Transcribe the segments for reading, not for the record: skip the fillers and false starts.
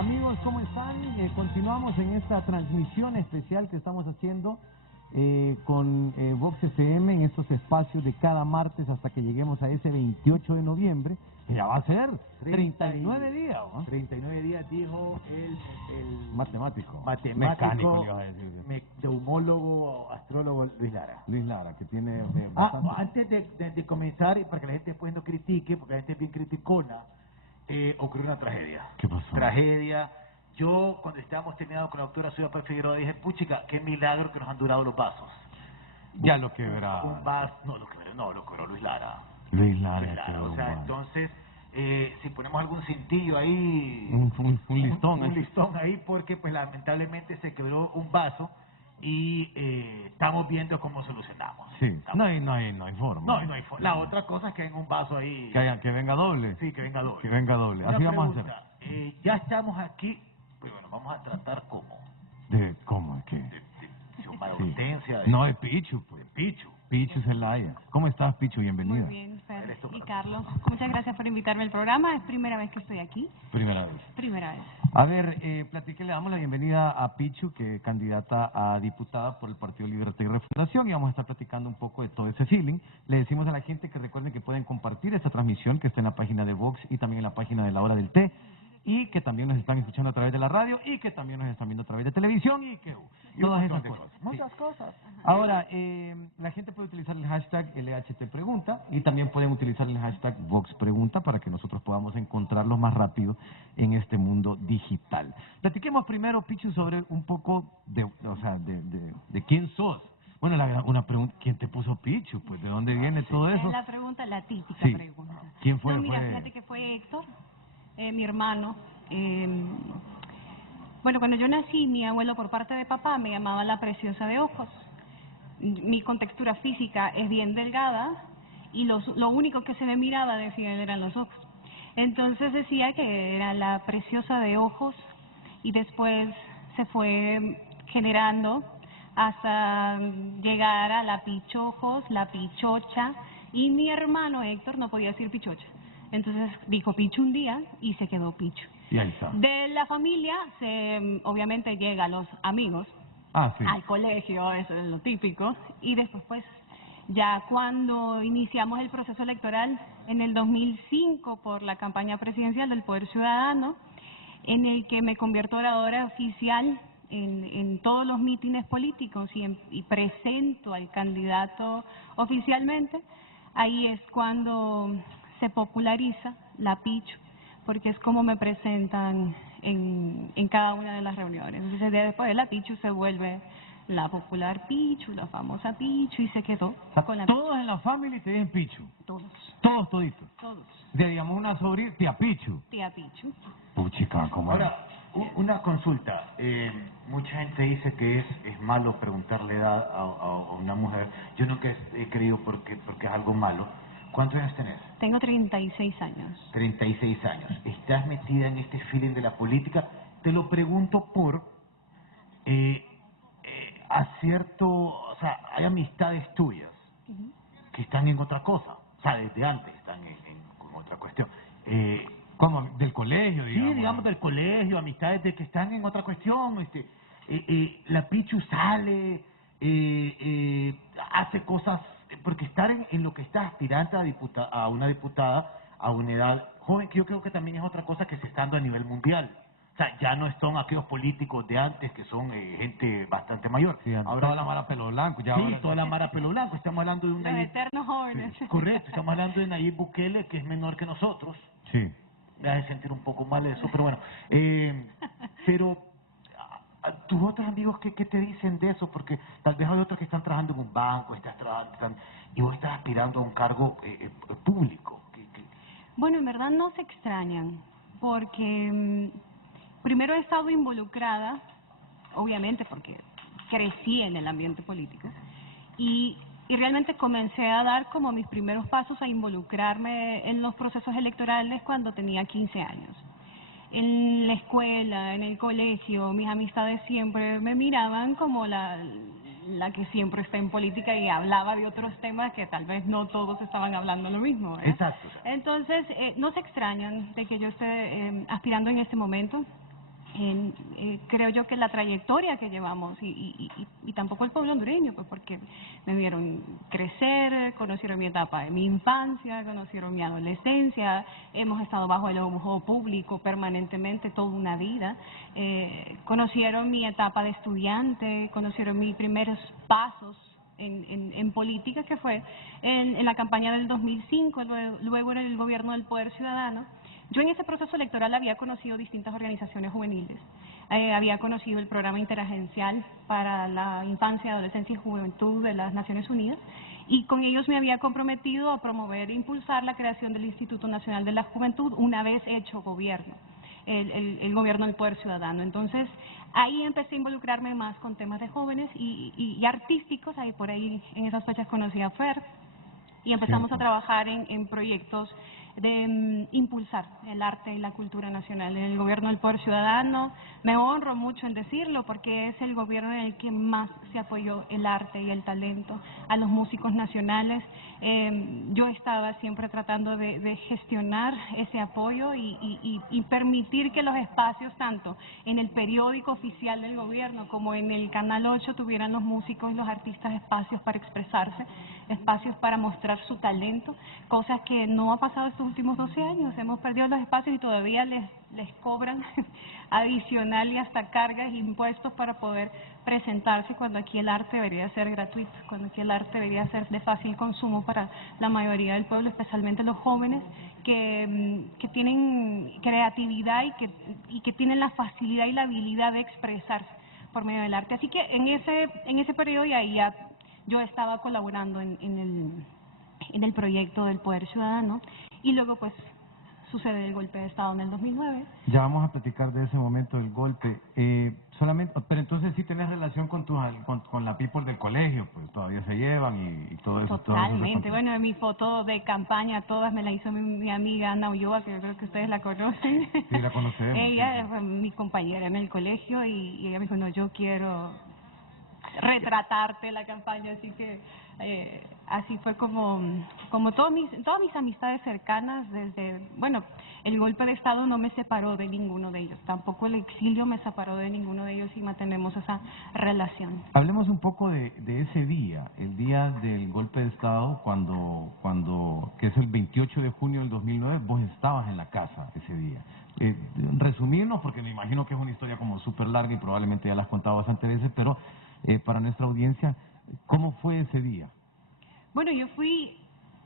Amigos, ¿cómo están? Continuamos en esta transmisión especial que estamos haciendo con Vox FM en estos espacios de cada martes hasta que lleguemos a ese 28 de noviembre, que ya va a ser 39 días, ¿no? 39 días dijo el Matemático. matemático, Mecánico, le iba a decir. neumólogo, astrólogo Luis Lara. Luis Lara, que tiene bastante... Antes de comenzar, y para que la gente después no critique, porque la gente es bien criticona, ocurrió una tragedia. ¿Qué pasó? Tragedia. Yo, cuando estábamos terminados con la doctora Ciudad Figueroa, dije, puchica, qué milagro que nos han durado los vasos. Ya lo quebraba. Un vaso, lo quebró Luis Lara. Luis Lara, Luis Lara, quebró o sea, un vaso. entonces, si ponemos algún cintillo ahí... Un listón. Un listón ahí, porque pues lamentablemente se quebró un vaso y estamos viendo cómo solucionamos. Sí, no hay forma. No hay forma. La otra cosa es que en un vaso ahí... Que venga doble. Sí, que venga doble. Que venga doble. Una Así vamos a pregunta, hacer. ya estamos aquí, pero bueno, vamos a tratar cómo. ¿Cómo es que? De Xiomara Sí. Hortensia, No, es Pichu, pues. Pichu. Pichu Zelaya. ¿Cómo estás, Pichu? Bienvenida. Muy bien, Fer Eres tú, y Carlos. Carlos. Muchas gracias por invitarme al programa. Es primera vez que estoy aquí. Primera vez. Primera vez. A ver, platique, le damos la bienvenida a Pichu, que es candidata a diputada por el Partido Libertad y Refundación, y vamos a estar platicando un poco de todo ese feeling. Le decimos a la gente que recuerden que pueden compartir esta transmisión que está en la página de Vox y también en la página de La Hora del Té, y que también nos están escuchando a través de la radio y que también nos están viendo a través de televisión y que todas esas cosas. Muchas cosas. Ahora, la gente puede utilizar el hashtag LHTpregunta y también pueden utilizar el hashtag VoxPregunta para que nosotros podamos encontrarlos más rápido en este mundo digital. Platiquemos primero, Pichu, sobre un poco de quién sos. Bueno, una pregunta, ¿quién te puso Pichu? Pues, ¿de dónde viene todo eso? Es la pregunta, la típica Sí. pregunta. ¿Quién fue? No, mira, Fue- fíjate que fue Héctor, mi hermano. Bueno, cuando yo nací, mi abuelo por parte de papá me llamaba la preciosa de ojos. Mi contextura física es bien delgada y lo único que se me miraba, decía él, eran los ojos. Entonces decía que era la preciosa de ojos y después se fue generando hasta llegar a la pichojos, la pichocha, y mi hermano Héctor no podía decir pichocha. Entonces dijo Pichu un día y se quedó Pichu. Y ahí está. De la familia, obviamente llega a los amigos, Ah, sí. al colegio, eso es lo típico, y después pues ya cuando iniciamos el proceso electoral en el 2005 por la campaña presidencial del Poder Ciudadano, en el que me convierto oradora oficial en todos los mítines políticos y presento al candidato oficialmente, ahí es cuando se populariza la Pichu, porque es como me presentan en cada una de las reuniones. Entonces, después de la Pichu se vuelve la popular Pichu, la famosa Pichu, y se quedó O sea, con la todos en la familia te dicen Pichu. Todos, Todos toditos. todos. Digamos una sobrina, tía Pichu. Tía Pichu. Puchica, ¿cómo es? Ahora, una consulta. Mucha gente dice que es malo preguntarle edad a una mujer. Yo nunca he creído porque es algo malo. ¿Cuántos años tenés? Tengo 36 años. 36 años. ¿Estás metida en este feeling de la política? Te lo pregunto por o sea, hay amistades tuyas Ujú. que están en otra cosa. O sea, desde antes están en otra cuestión. ¿Cómo? Del colegio, digamos. Sí, digamos del colegio, amistades de que están en otra cuestión. La Pichu sale, hace cosas, porque estar en lo que está aspirante a una diputada a una edad joven, que yo creo que también es otra cosa que se está dando a nivel mundial. O sea, ya no son aquellos políticos de antes que son gente bastante mayor. Sí, toda la mara pelo blanco. Ya Sí, ahora- toda la mara pelo blanco. Estamos hablando de Los una... eternos jóvenes. Correcto, estamos hablando de Nayib Bukele, que es menor que nosotros. Sí. Me hace sentir un poco mal eso, pero bueno. Pero, ¿tus otros amigos qué te dicen de eso? Porque tal vez hay otros que están trabajando en un banco, y vos estás aspirando a un cargo público. Bueno, en verdad no se extrañan, porque primero he estado involucrada, obviamente porque crecí en el ambiente político, y realmente comencé a dar como mis primeros pasos a involucrarme en los procesos electorales cuando tenía 15 años. En la escuela, en el colegio, mis amistades siempre me miraban como la que siempre está en política y hablaba de otros temas que tal vez no todos estaban hablando lo mismo, ¿verdad? Exacto. Entonces, no se extrañan de que yo esté aspirando en este momento. creo yo que la trayectoria que llevamos y tampoco el pueblo hondureño, pues porque me vieron crecer, conocieron mi etapa de mi infancia, conocieron mi adolescencia, hemos estado bajo el ojo público permanentemente toda una vida, conocieron mi etapa de estudiante, conocieron mis primeros pasos en política, que fue en la campaña del 2005, luego en el gobierno del Poder Ciudadano. Yo en ese proceso electoral había conocido distintas organizaciones juveniles, había conocido el programa interagencial para la infancia, adolescencia y juventud de las Naciones Unidas, y con ellos me había comprometido a promover e impulsar la creación del Instituto Nacional de la Juventud una vez hecho gobierno, el gobierno del Poder Ciudadano. Entonces, ahí empecé a involucrarme más con temas de jóvenes y artísticos. Ahí por ahí en esas fechas conocí a Fer y empezamos a trabajar en proyectos de impulsar el arte y la cultura nacional. En el gobierno del Poder Ciudadano me honro mucho en decirlo porque es el gobierno en el que más se apoyó el arte y el talento a los músicos nacionales. Yo estaba siempre tratando de gestionar ese apoyo y permitir que los espacios, tanto en el periódico oficial del gobierno como en el Canal 8, tuvieran los músicos y los artistas espacios para expresarse, espacios para mostrar su talento, cosas que no ha pasado estos últimos 12 años. Hemos perdido los espacios y todavía les cobran adicional y hasta cargas, impuestos para poder presentarse, cuando aquí el arte debería ser gratuito, cuando aquí el arte debería ser de fácil consumo para la mayoría del pueblo, especialmente los jóvenes que tienen creatividad y que tienen la facilidad y la habilidad de expresarse por medio del arte. Así que en ese periodo y ahí ya yo estaba colaborando en el proyecto del Poder Ciudadano, y luego pues sucede el golpe de Estado en el 2009. Ya vamos a platicar de ese momento del golpe. Solamente, pero entonces sí tenés relación con con la people del colegio, pues todavía se llevan y todo eso. Totalmente. Bueno, mi foto de campaña todas me la hizo mi amiga Ana Ulloa, que yo creo que ustedes la conocen. Sí, la conocemos. Ella fue mi compañera en el colegio y ella me dijo, no, yo quiero retratarte la campaña, así que así fue como todas mis amistades cercanas, desde, bueno, el golpe de Estado no me separó de ninguno de ellos, tampoco el exilio me separó de ninguno de ellos y mantenemos esa relación. Hablemos un poco de ese día, el día del golpe de Estado, que es el 28 de junio del 2009, vos estabas en la casa ese día. Resumirnos, porque me imagino que es una historia como súper larga y probablemente ya la has contado bastante veces, pero para nuestra audiencia, ¿cómo fue ese día? Bueno, yo fui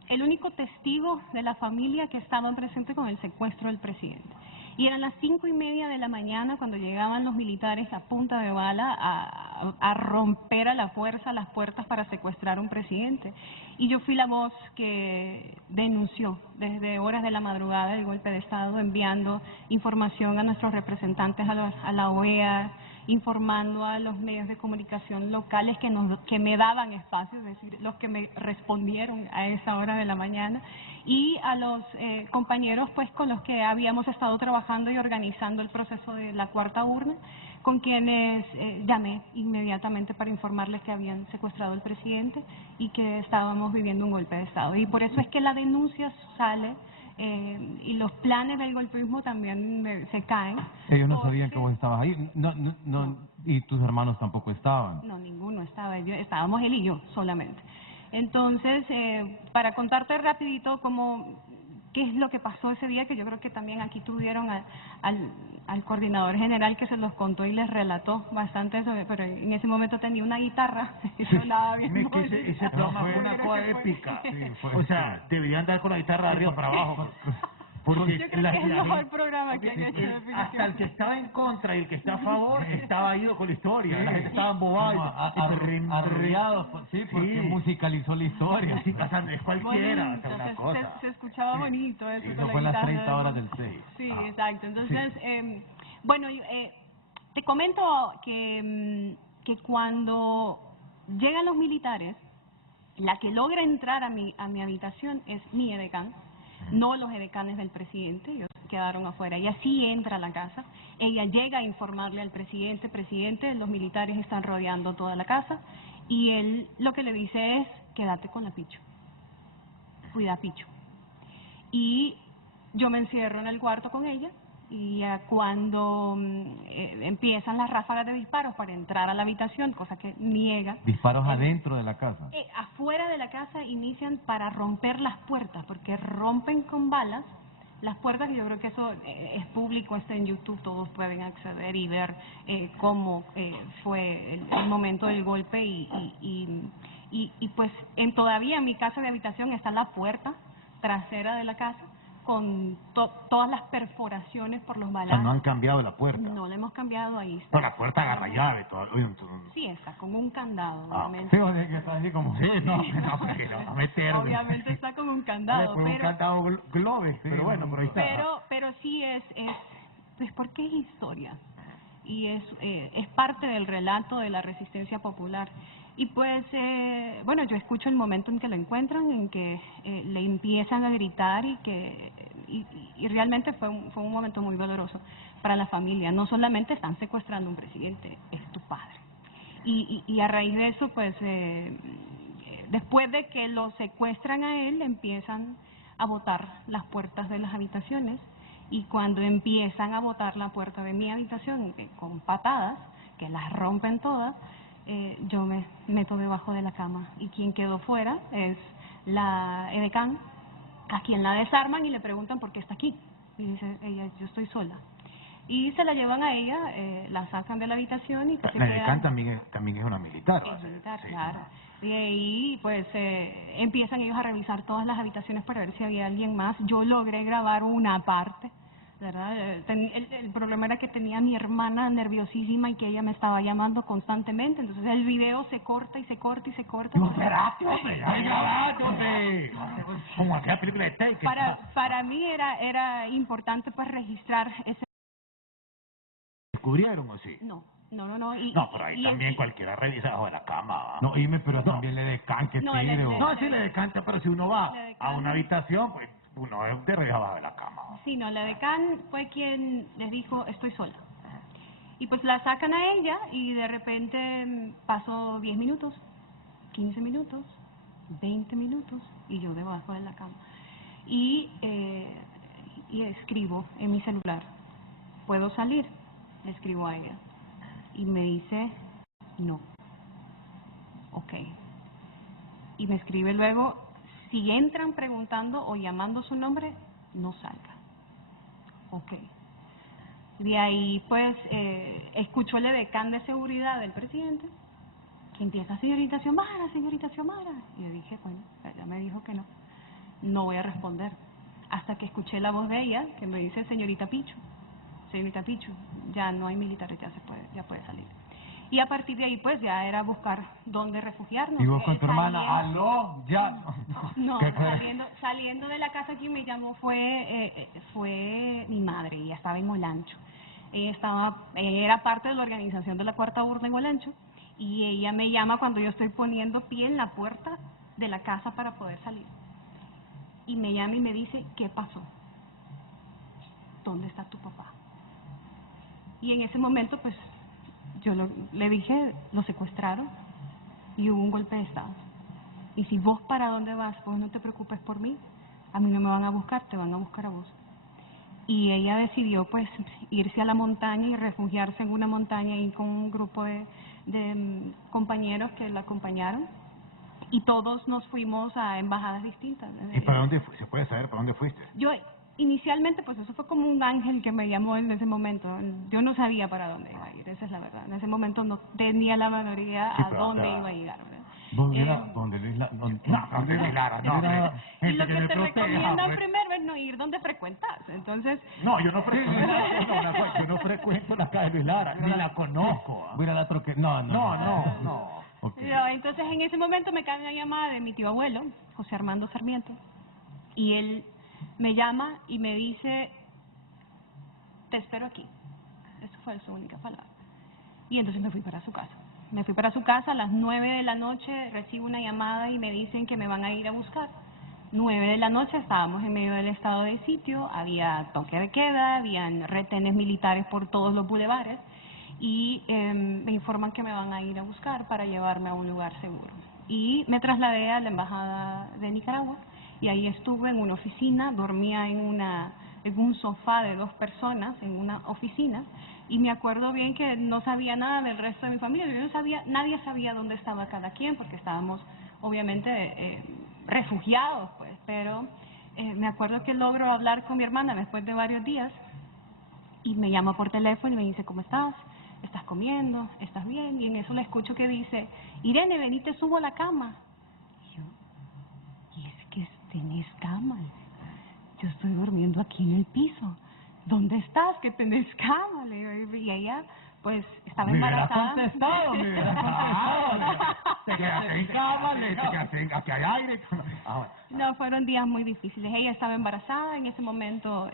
el único testigo de la familia que estaba presente con el secuestro del presidente. Y eran las 5:30 de la mañana cuando llegaban los militares a punta de bala a romper a la fuerza las puertas para secuestrar a un presidente. Y yo fui la voz que denunció desde horas de la madrugada el golpe de Estado, enviando información a nuestros representantes a la OEA, informando a los medios de comunicación locales que me daban espacio, es decir, los que me respondieron a esa hora de la mañana, y a los compañeros pues con los que habíamos estado trabajando y organizando el proceso de la cuarta urna, con quienes llamé inmediatamente para informarles que habían secuestrado al presidente y que estábamos viviendo un golpe de Estado. Y por eso es que la denuncia sale y los planes del golpismo también se caen. Ellos no sabían que vos estabas ahí, no, y tus hermanos tampoco estaban. No, ninguno estaba, estábamos él y yo solamente. Entonces, para contarte rapidito qué es lo que pasó ese día, que yo creo que también aquí tuvieron al coordinador general que se los contó y les relató bastante eso, pero en ese momento tenía una guitarra y sonaba bien. Ese programa fue una cosa épica. O sea, deberían dar con la guitarra de arriba para abajo. Porque yo creo que es el mejor programa que han hecho. Hasta el que estaba en contra y el que está a favor estaba ido con la historia. La gente estaba embobada, arrollados, sí, porque musicalizó la historia. Es cualquiera, bonito, una cosa. Se escuchaba bonito eso. Eso fue en las 30 horas del 6. Sí, exacto. Entonces, bueno, te comento que cuando llegan los militares, la que logra entrar a mi habitación es mi edecán, no los edecanes del presidente, ellos quedaron afuera. Ella sí entra a la casa, ella llega a informarle al presidente, los militares están rodeando toda la casa, y él lo que le dice es, quédate con la Pichu, cuida a Pichu. Y yo me encierro en el cuarto con ella y cuando empiezan las ráfagas de disparos para entrar a la habitación, cosa que niega. Disparos adentro de la casa. Afuera de la casa inician para romper las puertas, porque rompen con balas las puertas, y yo creo que eso es público, está en YouTube, todos pueden acceder y ver cómo fue el momento del golpe y pues todavía en mi casa de habitación está la puerta trasera de la casa con todas las perforaciones por los O sea, balazos. no han cambiado la puerta. No la hemos cambiado, ahí está. No, la puerta agarra llave. Todo. Sí, está con un candado, Ah, obviamente. Sí, o sea, que está así como... Sí, no, porque lo va a meter. Obviamente está con un candado, Con un candado globe, Sí, pero bueno, por ahí está. pero sí es porque es historia y es parte del relato de la resistencia popular. Y pues, bueno, yo escucho el momento en que lo encuentran, en que le empiezan a gritar y realmente fue un momento muy doloroso para la familia. No solamente están secuestrando a un presidente, es tu padre. Y a raíz de eso, pues, después de que lo secuestran a él, empiezan a botar las puertas de las habitaciones, y cuando empiezan a botar la puerta de mi habitación con patadas, que las rompen todas, yo me meto debajo de la cama, y quien quedó fuera es la edecán, a quien la desarman y le preguntan por qué está aquí, y dice ella, yo estoy sola. Y se la llevan a ella, la sacan de la habitación y que se La queda... decán también es una militar. Es militar, Sí. claro. Y ahí pues empiezan ellos a revisar todas las habitaciones para ver si había alguien más. Yo logré grabar una parte, ¿verdad? El problema era que tenía a mi hermana nerviosísima y que ella me estaba llamando constantemente, entonces el video se corta y se corta y se corta. No, espérate, hombre, ya grabaste, hombre. Como aquella película de Taken. Para mí era importante pues registrar ese... ¿Descubrieron o sí? No. No, pero ahí también cualquiera revisa bajo la cama. ¿va? No, Ime, pero también le decan que No, tigre. le- o- No, sí le decanta, pero si uno va Le a decanta. una habitación, pues uno es de reja bajo la cama. ¿va? Sí, no, la decán fue quien les dijo, estoy sola. Y pues la sacan a ella y de repente pasó 10 minutos, 15 minutos, 20 minutos y yo debajo de la cama. Y escribo en mi celular, ¿puedo salir? Le escribo a ella. Y me dice, no. Ok. Y me escribe luego, si entran preguntando o llamando su nombre, no salga. Ok. De ahí, pues, escuchó el edecán de seguridad del presidente, que empieza, señorita Xiomara, señorita Xiomara. Y yo dije, bueno, ella me dijo que no voy a responder. Hasta que escuché la voz de ella, que me dice, señorita Pichu, ya no hay militares, ya puede salir. Y a partir de ahí, pues, ya era buscar dónde refugiarnos. Y vos con tu hermana, Saliendo- aló, ya. No, ¿Qué- saliendo de la casa, quien me llamó fue mi madre, ella estaba en Olancho. Ella era parte de la organización de la Cuarta Urna en Olancho, y ella me llama cuando yo estoy poniendo pie en la puerta de la casa para poder salir. Y me llama y me dice, ¿qué pasó? ¿Dónde está tu papá? Y en ese momento, pues, yo le dije, lo secuestraron y hubo un golpe de Estado. Y si vos para dónde vas, vos no te preocupes por mí, a mí no me van a buscar, te van a buscar a vos. Y ella decidió pues irse a la montaña y refugiarse en una montaña y con un grupo de compañeros que la acompañaron, y todos nos fuimos a embajadas distintas. ¿Y para dónde se puede saber para dónde fuiste? Yo inicialmente, pues eso fue como un ángel que me llamó en ese momento. Yo no sabía para dónde iba a ir, esa es la verdad. En ese momento no tenía la menor idea Sí, a pero dónde acá- iba a llegar, ¿verdad? ¿Dónde era? Eh, ¿Dónde Luis La- No, ¿dónde Lara? No, era- hombre. Y Gente lo que me te proteja, recomiendan hombre. primero es no ir donde frecuentas. Entonces, No, yo no frecuento la calle Luis Lara, ni la conozco. ¿ah? Voy a ir a la troque. No. No. Ok. entonces en ese momento me cae una llamada de mi tío abuelo, José Armando Sarmiento, y él me llama y me dice, te espero aquí. Esa fue su única palabra. Y entonces me fui para su casa. Me fui para su casa a las 9 de la noche, recibo una llamada y me dicen que me van a ir a buscar. 9 de la noche, estábamos en medio del estado de sitio, había toque de queda, habían retenes militares por todos los bulevares, y me informan que me van a ir a buscar para llevarme a un lugar seguro. Y me trasladé a la Embajada de Nicaragua, y ahí estuve en una oficina, dormía en una en un sofá de 2 personas en una oficina, y me acuerdo bien que no sabía nada del resto de mi familia. Yo no sabía, nadie sabía dónde estaba cada quien, porque estábamos obviamente refugiados, pues, pero me acuerdo que logro hablar con mi hermana después de varios días, y me llama por teléfono y me dice: ¿cómo estás? ¿Estás comiendo? ¿Estás bien? Y en eso le escucho que dice: Irene, ven y te subo a la cama. Y yo: ¿y es que tenés cama? Yo estoy durmiendo aquí en el piso. ¿Dónde estás? Que tenés cama. Le digo, y ella, pues, estaba embarazada. Me hubieras contestado. Te quedaste en cama, te quedaste aquí hay aire. No, fueron días muy difíciles. Ella estaba embarazada en ese momento.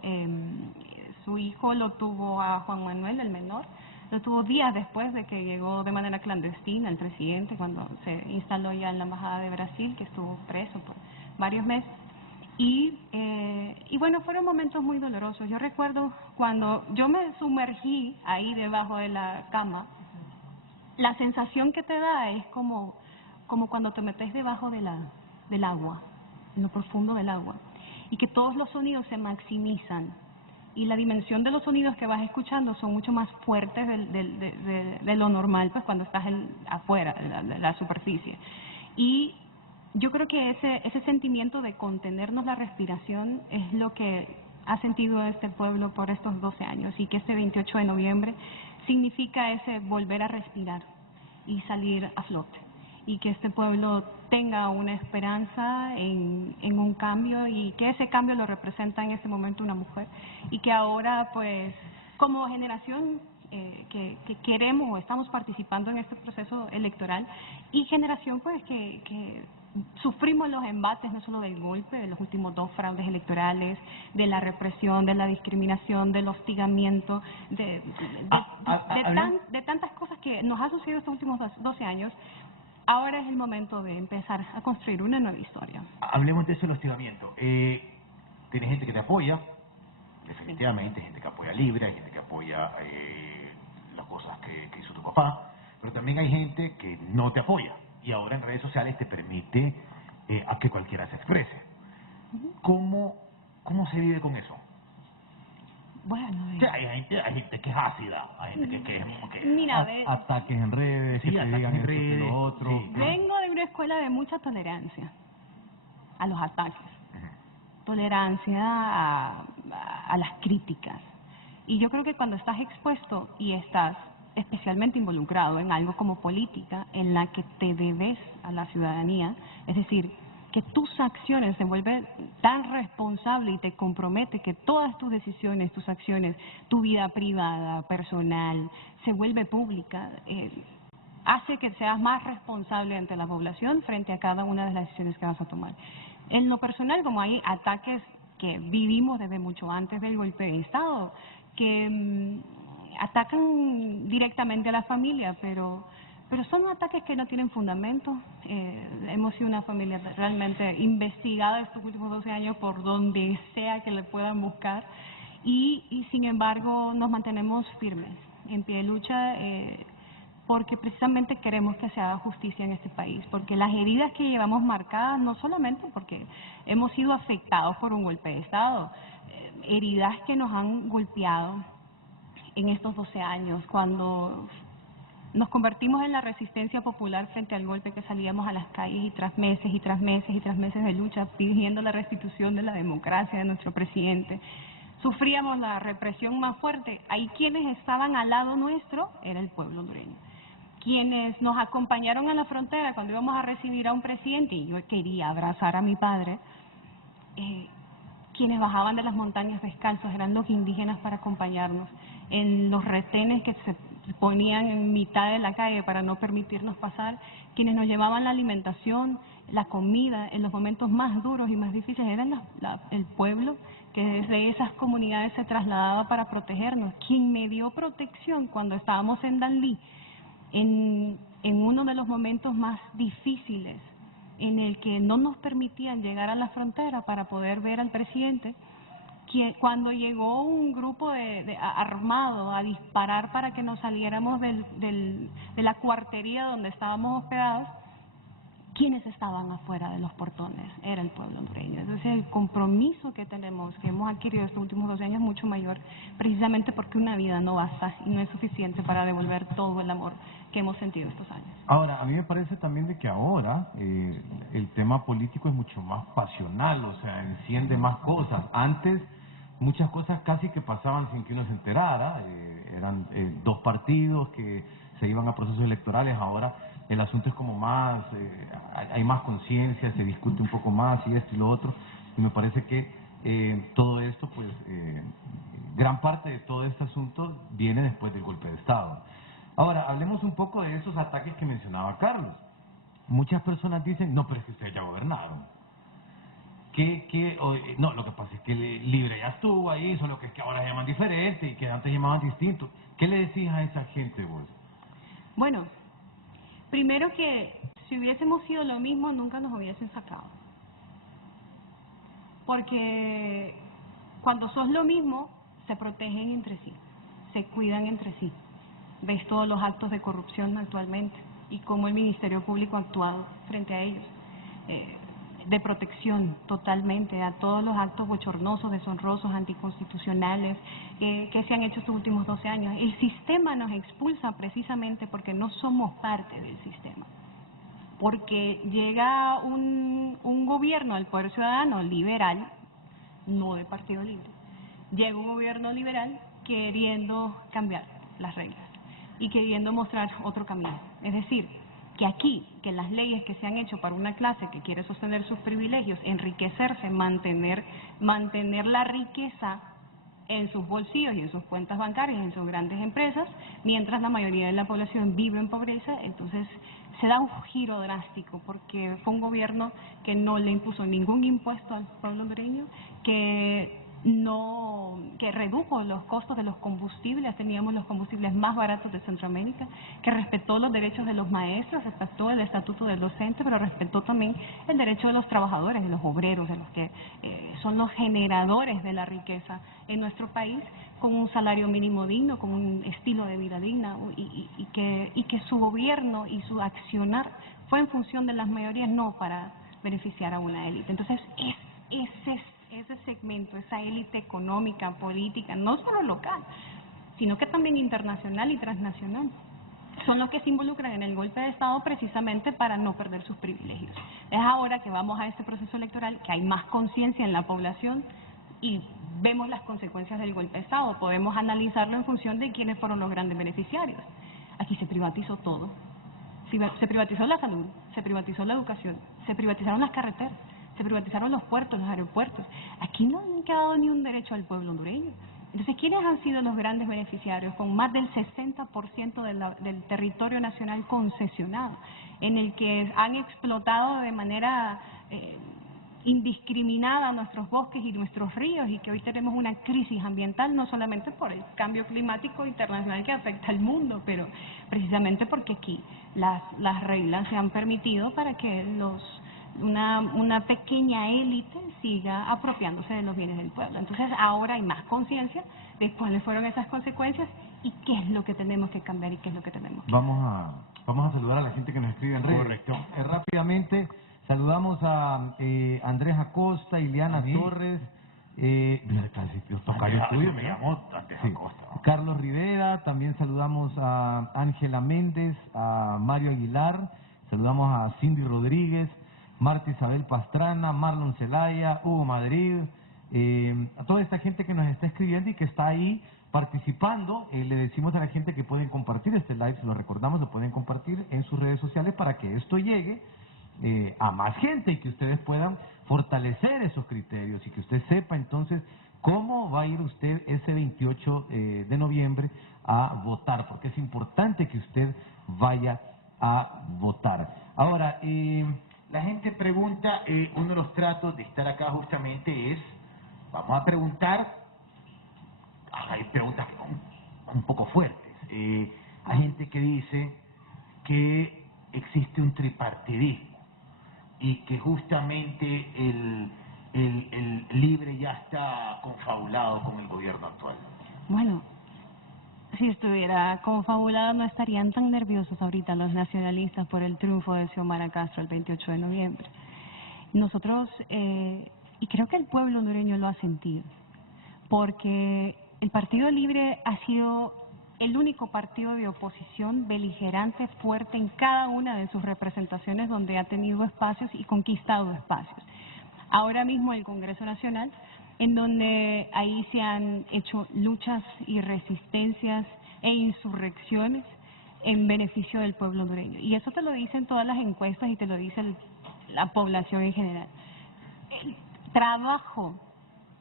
Su hijo lo tuvo a Juan Manuel, el menor. Lo tuvo días después de que llegó de manera clandestina el presidente, cuando se instaló ya en la embajada de Brasil, que estuvo preso por varios meses. Y bueno, fueron momentos muy dolorosos. Yo recuerdo cuando yo me sumergí ahí debajo de la cama, la sensación que te da es como cuando te metes debajo del agua, en lo profundo del agua, y que todos los sonidos se maximizan. Y la dimensión de los sonidos que vas escuchando son mucho más fuertes de lo normal, pues cuando estás afuera, la superficie. Y yo creo que ese sentimiento de contenernos la respiración es lo que ha sentido este pueblo por estos 12 años, y que este 28 de noviembre significa ese volver a respirar y salir a flote, y que este pueblo tenga una esperanza en un cambio, y que ese cambio lo representa en este momento una mujer, y que ahora, pues, como generación que queremos o estamos participando en este proceso electoral, y generación, pues, que sufrimos los embates no solo del golpe, de los últimos 2 fraudes electorales, de la represión, de la discriminación, del hostigamiento, de tantas cosas que nos ha sucedido estos últimos 12 años. Ahora es el momento de empezar a construir una nueva historia. Hablemos de eso, el hostigamiento. Tienes gente que te apoya, definitivamente, gente que apoya Libre, hay gente que apoya las cosas que hizo tu papá, pero también hay gente que no te apoya, y ahora en redes sociales te permite a que cualquiera se exprese. ¿Cómo se vive con eso? Bueno, Sí, hay gente que es ácida, hay gente que es mira, Ataques en redes, Sí, que te ataques digan en esto, que redes, lo otro. sí. vengo de una escuela de mucha tolerancia a los ataques, tolerancia a las críticas. Y yo creo que cuando estás expuesto y estás especialmente involucrado en algo como política, en la que te debes a la ciudadanía, es decir, que tus acciones se vuelven tan responsable y te compromete que todas tus decisiones, tus acciones, tu vida privada, personal, se vuelve pública, hace que seas más responsable ante la población frente a cada una de las decisiones que vas a tomar. En lo personal, como hay ataques que vivimos desde mucho antes del golpe de Estado, que atacan directamente a la familia, pero son ataques que no tienen fundamento. Hemos sido una familia realmente investigada estos últimos 12 años por donde sea que le puedan buscar, y sin embargo nos mantenemos firmes, en pie de lucha, porque precisamente queremos que se haga justicia en este país, porque las heridas que llevamos marcadas, no solamente porque hemos sido afectados por un golpe de Estado, heridas que nos han golpeado en estos 12 años, cuando nos convertimos en la resistencia popular frente al golpe, que salíamos a las calles y tras meses y tras meses y tras meses de lucha pidiendo la restitución de la democracia de nuestro presidente, sufríamos la represión más fuerte. Ahí quienes estaban al lado nuestro era el pueblo hondureño. Quienes nos acompañaron a la frontera cuando íbamos a recibir a un presidente, y yo quería abrazar a mi padre, quienes bajaban de las montañas descalzos eran los indígenas para acompañarnos en los retenes que se ponían en mitad de la calle para no permitirnos pasar, quienes nos llevaban la alimentación, la comida en los momentos más duros y más difíciles, eran el pueblo que desde esas comunidades se trasladaba para protegernos. Quien me dio protección cuando estábamos en Danlí, en uno de los momentos más difíciles, en el que no nos permitían llegar a la frontera para poder ver al presidente, cuando llegó un grupo armado a disparar para que nos saliéramos de la cuartería donde estábamos hospedados, ¿quiénes estaban afuera de los portones? Era el pueblo hondureño. Entonces el compromiso que tenemos, que hemos adquirido estos últimos 12 años es mucho mayor, precisamente porque una vida no basta y no es suficiente para devolver todo el amor que hemos sentido estos años. Ahora, a mí me parece también de que ahora el tema político es mucho más pasional, o sea, enciende más cosas. Antes muchas cosas casi que pasaban sin que uno se enterara, eran dos partidos que se iban a procesos electorales. Ahora el asunto es como más, hay más conciencia, se discute un poco más y esto y lo otro, y me parece que todo esto, pues, gran parte de todo este asunto viene después del golpe de Estado. Ahora, hablemos un poco de esos ataques que mencionaba Carlos. Muchas personas dicen, no, pero es que ustedes ya gobernaron. No, lo que pasa es que Libre ya estuvo ahí, solo que es que ahora se llaman diferente y que antes llamaban distinto. ¿Qué le decís a esa gente vos? Bueno, primero que si hubiésemos sido lo mismo, nunca nos hubiesen sacado. Porque cuando sos lo mismo, se protegen entre sí, se cuidan entre sí. Ves todos los actos de corrupción actualmente y cómo el Ministerio Público ha actuado frente a ellos. De protección totalmente a todos los actos bochornosos, deshonrosos, anticonstitucionales que se han hecho estos últimos 12 años. El sistema nos expulsa precisamente porque no somos parte del sistema. Porque llega un gobierno del Poder Ciudadano liberal, no de Partido Libre, llega un gobierno liberal queriendo cambiar las reglas y queriendo mostrar otro camino. Es decir, que aquí, que las leyes que se han hecho para una clase que quiere sostener sus privilegios, enriquecerse, mantener la riqueza en sus bolsillos y en sus cuentas bancarias y en sus grandes empresas, mientras la mayoría de la población vive en pobreza, entonces se da un giro drástico, porque fue un gobierno que no le impuso ningún impuesto al pueblo hondureño, que redujo los costos de los combustibles, teníamos los combustibles más baratos de Centroamérica, que respetó los derechos de los maestros, respetó el estatuto del docente, pero respetó también el derecho de los trabajadores, de los obreros, de los que son los generadores de la riqueza en nuestro país, con un salario mínimo digno, con un estilo de vida digna, y que su gobierno y su accionar fue en función de las mayorías, no para beneficiar a una élite. Entonces, ese segmento, esa élite económica, política, no solo local, sino que también internacional y transnacional, son los que se involucran en el golpe de Estado precisamente para no perder sus privilegios. Es ahora que vamos a este proceso electoral que hay más conciencia en la población y vemos las consecuencias del golpe de Estado. Podemos analizarlo en función de quiénes fueron los grandes beneficiarios. Aquí se privatizó todo. Se privatizó la salud, se privatizó la educación, se privatizaron las carreteras, se privatizaron los puertos, los aeropuertos. Aquí no han quedado ni un derecho al pueblo hondureño. Entonces, ¿quiénes han sido los grandes beneficiarios? Con más del 60% del territorio nacional concesionado, en el que han explotado de manera indiscriminada nuestros bosques y nuestros ríos, y que hoy tenemos una crisis ambiental, no solamente por el cambio climático internacional que afecta al mundo, pero precisamente porque aquí las reglas se han permitido para que una pequeña élite siga apropiándose de los bienes del pueblo. Entonces ahora hay más conciencia de cuáles fueron esas consecuencias y qué es lo que tenemos que cambiar y qué es lo que tenemos que Vamos a saludar a la gente que nos escribe en redes. Correcto. Rápidamente, saludamos a Andrés Acosta, Ileana Torres, tocayo tuyo, me mira. llamó Andrés Sí. Acosta, ¿no? Carlos Rivera, también saludamos a Ángela Méndez, a Mario Aguilar, saludamos a Cindy Rodríguez, Marta Isabel Pastrana, Marlon Zelaya, Hugo Madrid, a toda esta gente que nos está escribiendo y que está ahí participando. Le decimos a la gente que pueden compartir este live, se lo recordamos, lo pueden compartir en sus redes sociales para que esto llegue a más gente y que ustedes puedan fortalecer esos criterios y que usted sepa entonces cómo va a ir usted ese 28 de noviembre a votar, porque es importante que usted vaya a votar. Ahora, La gente pregunta, uno de los tratos de estar acá justamente es, vamos a preguntar, hay preguntas un poco fuertes. Hay gente que dice que existe un tripartidismo y que justamente el Libre ya está confabulado con el gobierno actual. Bueno, si estuviera confabulada no estarían tan nerviosos ahorita los nacionalistas por el triunfo de Xiomara Castro el 28 de noviembre. Nosotros, y creo que el pueblo hondureño lo ha sentido, porque el Partido Libre ha sido el único partido de oposición beligerante, fuerte en cada una de sus representaciones donde ha tenido espacios y conquistado espacios. Ahora mismo el Congreso Nacional, en donde ahí se han hecho luchas y resistencias e insurrecciones en beneficio del pueblo hondureño. Y eso te lo dicen todas las encuestas y te lo dice la población en general. El trabajo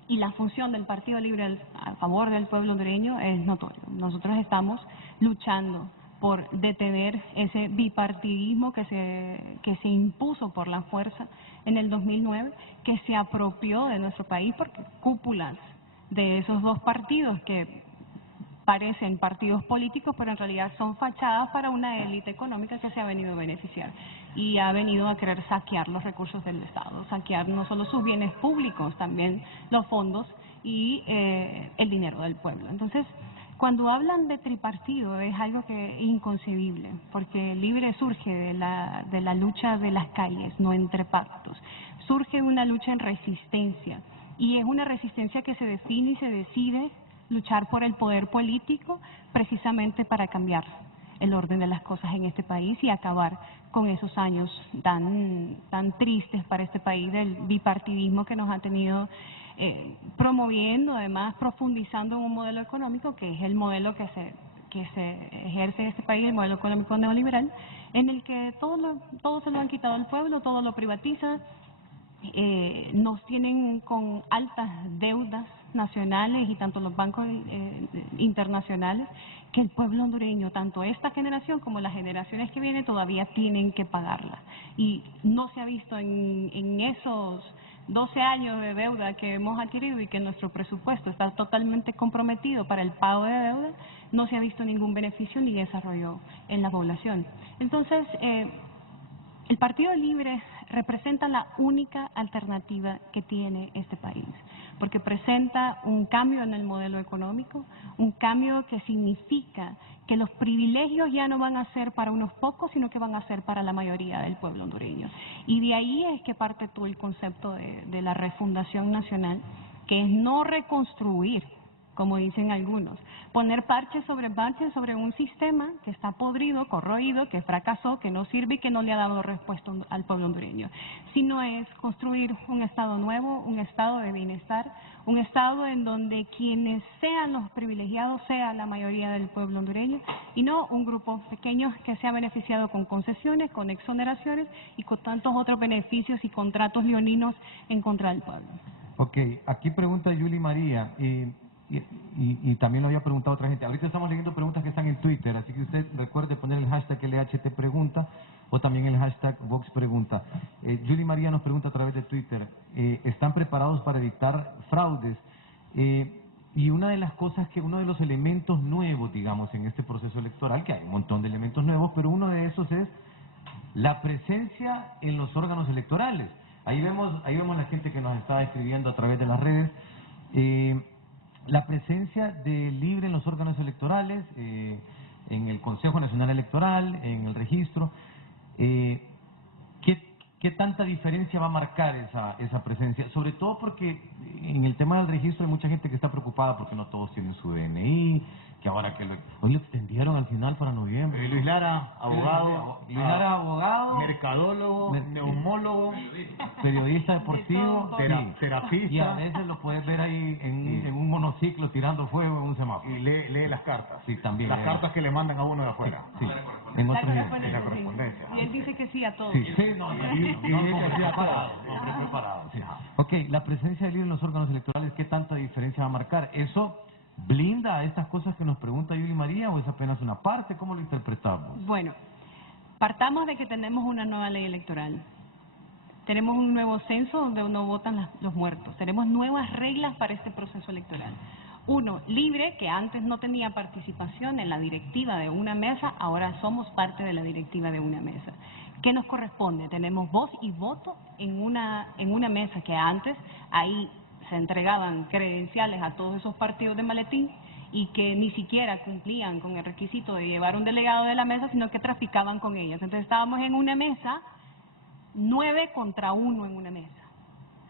y la función del Partido Libre a favor del pueblo hondureño es notorio. Nosotros estamos luchando por detener ese bipartidismo que se impuso por la fuerza en el 2009, que se apropió de nuestro país porque cúpulas de esos dos partidos que parecen partidos políticos, pero en realidad son fachadas para una élite económica que se ha venido a beneficiar y ha venido a querer saquear los recursos del Estado, saquear no solo sus bienes públicos, también los fondos y el dinero del pueblo. Entonces, cuando hablan de tripartido es algo que es inconcebible, porque Libre surge de la lucha de las calles, no entre pactos. Surge una lucha en resistencia, y es una resistencia que se define y se decide luchar por el poder político precisamente para cambiar el orden de las cosas en este país y acabar con esos años tan tristes para este país del bipartidismo que nos ha tenido promoviendo, además profundizando en un modelo económico que es el modelo que se ejerce en este país, el modelo económico neoliberal, en el que todo se lo han quitado al pueblo, todo lo privatiza, nos tienen con altas deudas nacionales y tanto los bancos internacionales, que el pueblo hondureño, tanto esta generación como las generaciones que vienen, todavía tienen que pagarla. Y no se ha visto en esos 12 años de deuda que hemos adquirido y que nuestro presupuesto está totalmente comprometido para el pago de deuda, no se ha visto ningún beneficio ni desarrollo en la población. Entonces, el Partido Libre representa la única alternativa que tiene este país, porque presenta un cambio en el modelo económico, un cambio que significa que los privilegios ya no van a ser para unos pocos, sino que van a ser para la mayoría del pueblo hondureño. Y de ahí es que parte todo el concepto de la refundación nacional, que es no reconstruir, como dicen algunos, poner parche sobre un sistema que está podrido, corroído, que fracasó, que no sirve y que no le ha dado respuesta al pueblo hondureño, sino es construir un Estado nuevo, un Estado de bienestar, un Estado en donde quienes sean los privilegiados sea la mayoría del pueblo hondureño y no un grupo pequeño que se ha beneficiado con concesiones, con exoneraciones y con tantos otros beneficios y contratos leoninos en contra del pueblo. Ok, aquí pregunta Yuli María, y también lo había preguntado otra gente. Ahorita estamos leyendo preguntas que están en Twitter, así que usted recuerde poner el hashtag LHT Pregunta o también el hashtag Vox Pregunta. Yuli María nos pregunta a través de Twitter, ¿están preparados para evitar fraudes? Y una de las cosas uno de los elementos nuevos, digamos, en este proceso electoral, que hay un montón de elementos nuevos, pero uno de esos es la presencia en los órganos electorales. Ahí vemos la gente que nos está escribiendo a través de las redes. La presencia de Libre en los órganos electorales, en el Consejo Nacional Electoral, en el registro, ¿qué tanta diferencia va a marcar esa presencia? Sobre todo porque en el tema del registro hay mucha gente que está preocupada porque no todos tienen su DNI, que ahora que hoy lo extendieron al final para noviembre. Luis Lara, abogado. Luis Lara, abogado. Mercadólogo, neumólogo. Periodista deportivo. Terapista. Y a veces lo puedes ver ahí en un monociclo tirando fuego en un semáforo. Y lee las cartas. Sí, también. Las cartas que le mandan a uno de afuera. Sí, en otros la correspondencia. Y él dice que sí a todo. Sí, no, preparado. Sí. Ok, la presencia de Libre en los órganos electorales, ¿qué tanta diferencia va a marcar? ¿Eso blinda a estas cosas que nos pregunta Yuli María o es apenas una parte? ¿Cómo lo interpretamos? Bueno, partamos de que tenemos una nueva ley electoral. Tenemos un nuevo censo donde no votan los muertos. Tenemos nuevas reglas para este proceso electoral. Uno, Libre, que antes no tenía participación en la directiva de una mesa, ahora somos parte de la directiva de una mesa. ¿Qué nos corresponde? Tenemos voz y voto en una mesa que antes ahí se entregaban credenciales a todos esos partidos de maletín y que ni siquiera cumplían con el requisito de llevar un delegado de la mesa, sino que traficaban con ellas. Entonces estábamos en una mesa, 9 contra 1 en una mesa,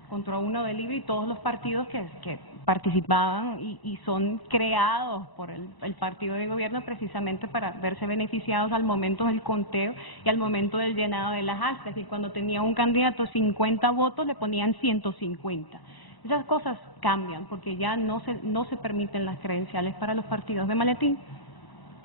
contra 1 de Libre y todos los partidos que participaban y son creados por el partido de gobierno precisamente para verse beneficiados al momento del conteo y al momento del llenado de las actas. Y cuando tenía un candidato 50 votos, le ponían 150. Esas cosas cambian porque ya no se permiten las credenciales para los partidos de maletín,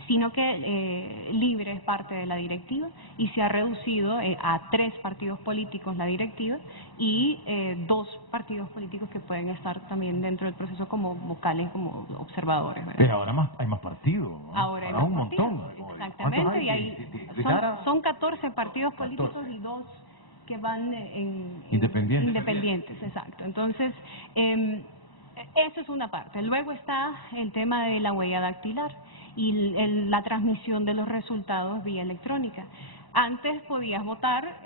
sino que Libre es parte de la directiva y se ha reducido a 3 partidos políticos la directiva y 2 partidos políticos que pueden estar también dentro del proceso como vocales, como observadores, ¿verdad? Pero ahora hay más partidos, ¿no? Ahora hay un más montón. partidos, exactamente, y ahí son 14 partidos políticos 14. y 2 que van Independientes. independientes, exacto. Entonces, eso es una parte. Luego está el tema de la huella dactilar y la transmisión de los resultados vía electrónica. Antes podías votar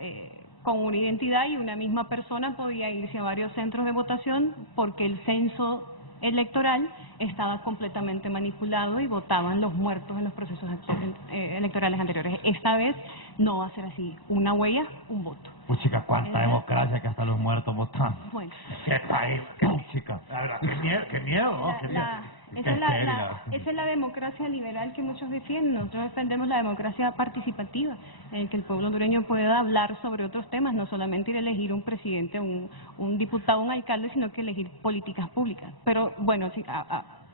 con una identidad y una misma persona podía irse a varios centros de votación porque el censo electoral estaba completamente manipulado y votaban los muertos en los procesos electorales anteriores. Esta vez no va a ser así. Una huella, un voto. Pues chica, cuánta democracia que hasta los muertos votan. Bueno. ¡Qué país! Chica. La verdad, qué miedo, ¿no? Qué miedo. Esa es la democracia liberal que muchos defienden. Nosotros defendemos la democracia participativa, en el que el pueblo hondureño pueda hablar sobre otros temas, no solamente ir a elegir un presidente, un diputado, un alcalde, sino que elegir políticas públicas. Pero bueno, sí,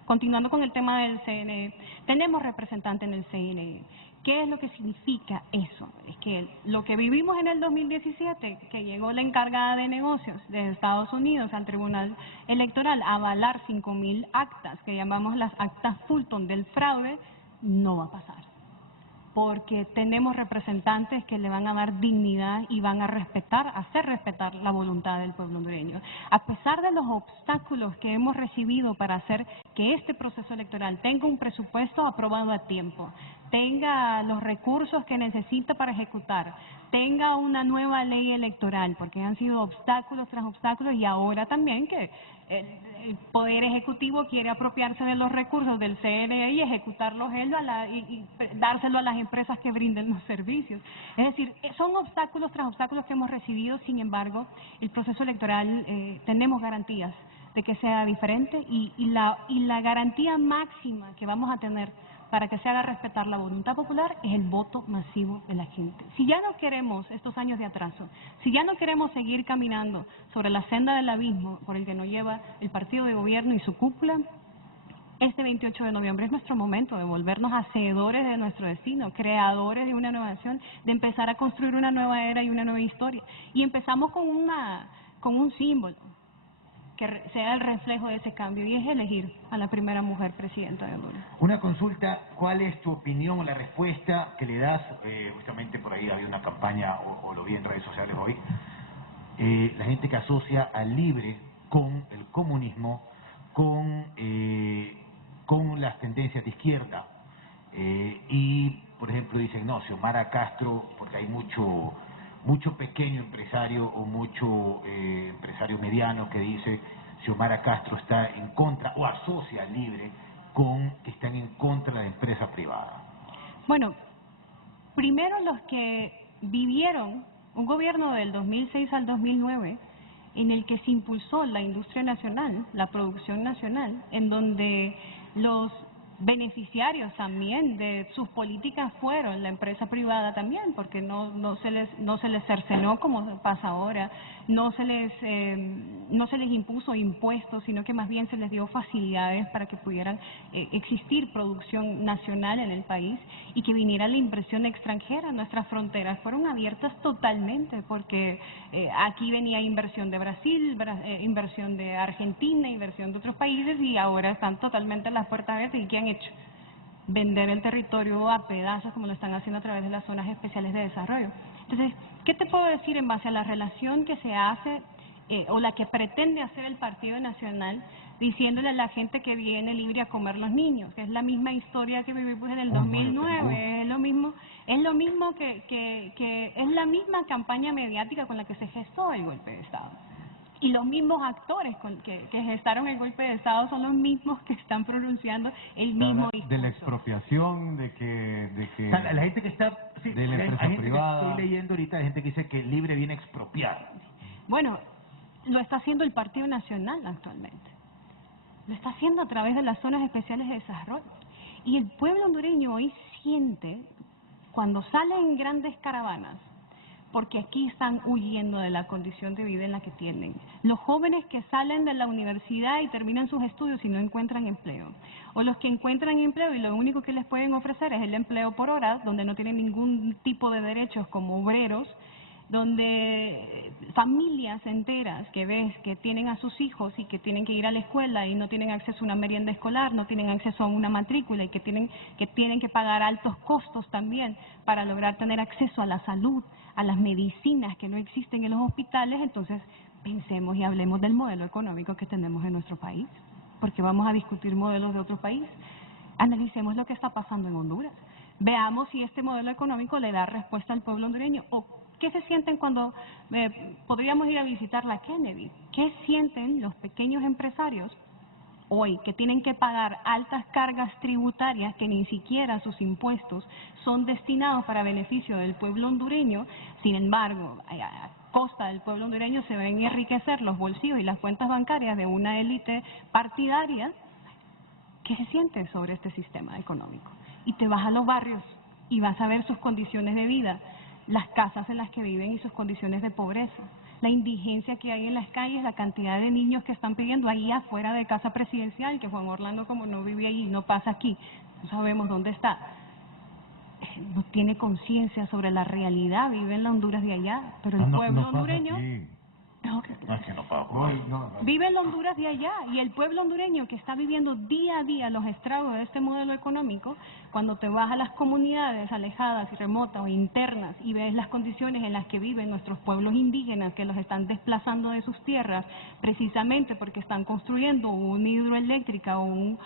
continuando con el tema del CNE, tenemos representante en el CNE. ¿Qué es lo que significa eso? Es que lo que vivimos en el 2017, que llegó la encargada de negocios de Estados Unidos al Tribunal Electoral a avalar 5.000 actas, que llamamos las actas Fulton del fraude, no va a pasar. Porque tenemos representantes que le van a dar dignidad y van a hacer respetar la voluntad del pueblo hondureño. A pesar de los obstáculos que hemos recibido para hacer que este proceso electoral tenga un presupuesto aprobado a tiempo, tenga los recursos que necesita para ejecutar, tenga una nueva ley electoral, porque han sido obstáculos tras obstáculos y ahora también que el Poder Ejecutivo quiere apropiarse de los recursos del CNE y ejecutarlos él y dárselo a las empresas que brinden los servicios. Es decir, son obstáculos tras obstáculos que hemos recibido, sin embargo, el proceso electoral tenemos garantías de que sea diferente y la garantía máxima que vamos a tener para que se haga respetar la voluntad popular es el voto masivo de la gente. Si ya no queremos estos años de atraso, si ya no queremos seguir caminando sobre la senda del abismo por el que nos lleva el partido de gobierno y su cúpula, este 28 de noviembre es nuestro momento de volvernos hacedores de nuestro destino, creadores de una nueva nación, de empezar a construir una nueva era y una nueva historia. Y empezamos con un símbolo que sea el reflejo de ese cambio, y es elegir a la primera mujer presidenta de Honduras. Una consulta, ¿cuál es tu opinión o la respuesta que le das? Justamente por ahí había una campaña, o lo vi en redes sociales hoy, la gente que asocia al Libre con el comunismo, con las tendencias de izquierda, y por ejemplo dicen, no, Xiomara Castro, porque hay mucho pequeño empresario o mucho empresario mediano que dice Xiomara Castro está en contra o asocia al Libre con que están en contra de la empresa privada. Bueno, primero los que vivieron un gobierno del 2006 al 2009 en el que se impulsó la industria nacional, la producción nacional, en donde los beneficiarios también de sus políticas fueron la empresa privada también, porque no se les cercenó como pasa ahora, no se les impuso impuestos, sino que más bien se les dio facilidades para que pudieran existir producción nacional en el país y que viniera la inversión extranjera. Nuestras fronteras fueron abiertas totalmente, porque aquí venía inversión de Brasil, inversión de Argentina, inversión de otros países, y ahora están totalmente las puertas abiertas. ¿Y qué han hecho? Vender el territorio a pedazos, como lo están haciendo a través de las zonas especiales de desarrollo. Entonces, ¿qué te puedo decir en base a la relación que se hace o la que pretende hacer el Partido Nacional, diciéndole a la gente que viene libre a comer los niños, que es la misma historia que vivimos en el 2009, es lo mismo que es la misma campaña mediática con la que se gestó el golpe de Estado? Y los mismos actores que gestaron el golpe de Estado son los mismos que están pronunciando el mismo discurso. De la expropiación, de que O sea, la gente que está... Sí, de la hay empresa gente privada. que estoy leyendo ahorita, hay gente que dice que el libre viene a expropiar. Bueno, lo está haciendo el Partido Nacional actualmente. Lo está haciendo a través de las zonas especiales de desarrollo. Y el pueblo hondureño hoy siente, cuando sale en grandes caravanas, porque aquí están huyendo de la condición de vida en la que tienen. Los jóvenes que salen de la universidad y terminan sus estudios y no encuentran empleo. O los que encuentran empleo y lo único que les pueden ofrecer es el empleo por hora, donde no tienen ningún tipo de derechos como obreros, donde familias enteras que ves que tienen a sus hijos y que tienen que ir a la escuela y no tienen acceso a una merienda escolar, no tienen acceso a una matrícula y que tienen que pagar altos costos también para lograr tener acceso a la salud, a las medicinas que no existen en los hospitales. Entonces pensemos y hablemos del modelo económico que tenemos en nuestro país, porque vamos a discutir modelos de otro país. Analicemos lo que está pasando en Honduras, veamos si este modelo económico le da respuesta al pueblo hondureño. O ¿qué se sienten cuando podríamos ir a visitar la Kennedy? ¿Qué sienten los pequeños empresarios hoy que tienen que pagar altas cargas tributarias que ni siquiera sus impuestos son destinados para beneficio del pueblo hondureño? Sin embargo, a costa del pueblo hondureño se ven enriquecer los bolsillos y las cuentas bancarias de una élite partidaria. ¿Qué se siente sobre este sistema económico? Y te vas a los barrios y vas a ver sus condiciones de vida, las casas en las que viven y sus condiciones de pobreza, la indigencia que hay en las calles, la cantidad de niños que están pidiendo ahí afuera de casa presidencial, que Juan Orlando, como no vive allí, no pasa aquí, no sabemos dónde está. No tiene conciencia sobre la realidad, vive en la Honduras de allá, pero el pueblo hondureño... No, es que no pago. Vive en la Honduras de allá, y el pueblo hondureño que está viviendo día a día los estragos de este modelo económico, cuando te vas a las comunidades alejadas y remotas o internas y ves las condiciones en las que viven nuestros pueblos indígenas, que los están desplazando de sus tierras precisamente porque están construyendo una hidroeléctrica o un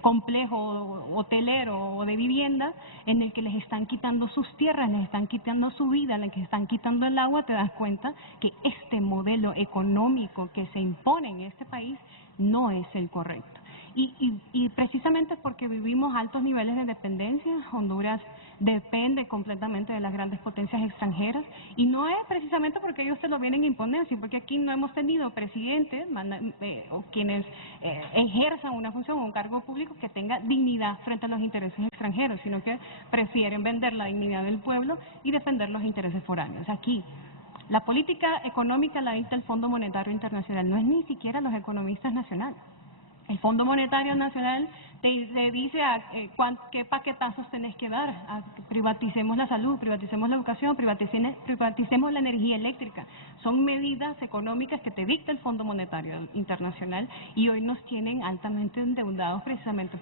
complejo hotelero o de vivienda en el que les están quitando sus tierras, les están quitando su vida, les están quitando el agua, te das cuenta que este modelo económico que se impone en este país no es el correcto. Y precisamente porque vivimos altos niveles de dependencia, Honduras depende completamente de las grandes potencias extranjeras, y no es precisamente porque ellos se lo vienen a imponer, sino porque aquí no hemos tenido presidentes o quienes ejerzan una función o un cargo público que tenga dignidad frente a los intereses extranjeros, sino que prefieren vender la dignidad del pueblo y defender los intereses foráneos. Aquí la política económica la dicta el Fondo Monetario Internacional, no es ni siquiera los economistas nacionales. El Fondo Monetario Nacional te dice qué paquetazos tenés que dar. Privaticemos la salud, privaticemos la educación, privaticemos la energía eléctrica. Son medidas económicas que te dicta el Fondo Monetario Internacional, y hoy nos tienen altamente endeudados precisamente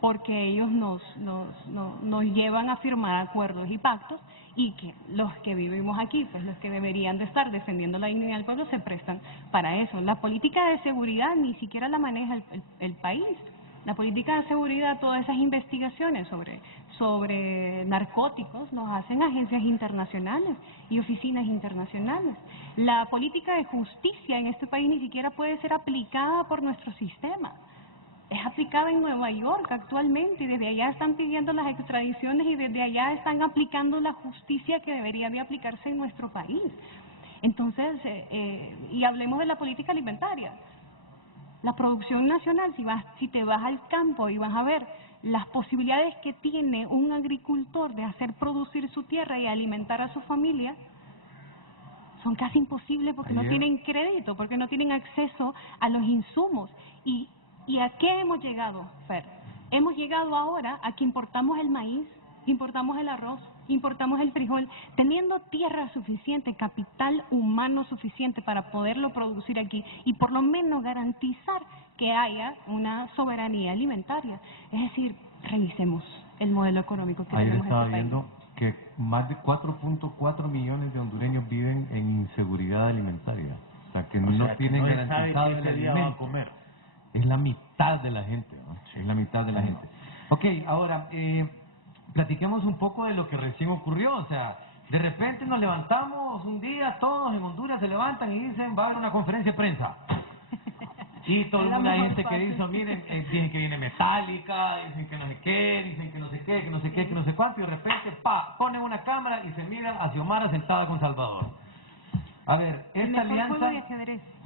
porque ellos nos llevan a firmar acuerdos y pactos, y que los que vivimos aquí, pues los que deberían de estar defendiendo la dignidad del pueblo, se prestan para eso. La política de seguridad ni siquiera la maneja el país. La política de seguridad, todas esas investigaciones sobre narcóticos los hacen agencias internacionales y oficinas internacionales. La política de justicia en este país ni siquiera puede ser aplicada por nuestro sistema. Es aplicada en Nueva York actualmente, y desde allá están pidiendo las extradiciones y desde allá están aplicando la justicia que debería de aplicarse en nuestro país. Entonces, y hablemos de la política alimentaria. La producción nacional, si te vas al campo y vas a ver las posibilidades que tiene un agricultor de hacer producir su tierra y alimentar a su familia, son casi imposibles porque no tienen crédito, porque no tienen acceso a los insumos. ¿Y a qué hemos llegado, Fer? Hemos llegado ahora a que importamos el maíz, importamos el arroz, importamos el frijol, teniendo tierra suficiente, capital humano suficiente para poderlo producir aquí y por lo menos garantizar que haya una soberanía alimentaria. Es decir, revisemos el modelo económico que Ayer tenemos en estaba este país. viendo que más de 4.4 millones de hondureños viven en inseguridad alimentaria. O sea, que no tienen garantizado el alimento. Comer. Es la mitad de la gente, ¿no? Sí. Es la mitad de la gente. Ok, ahora, platiquemos un poco de lo que recién ocurrió. O sea, De repente nos levantamos un día, todos en Honduras se levantan y dicen, va a haber una conferencia de prensa. Y todo el mundo, hay gente que dice, miren, dicen que viene Metallica, dicen que no sé qué, dicen que no sé qué, que no sé qué, que no sé cuánto, y de repente, ponen una cámara y se mira a Xiomara sentada con Salvador. A ver, esta alianza,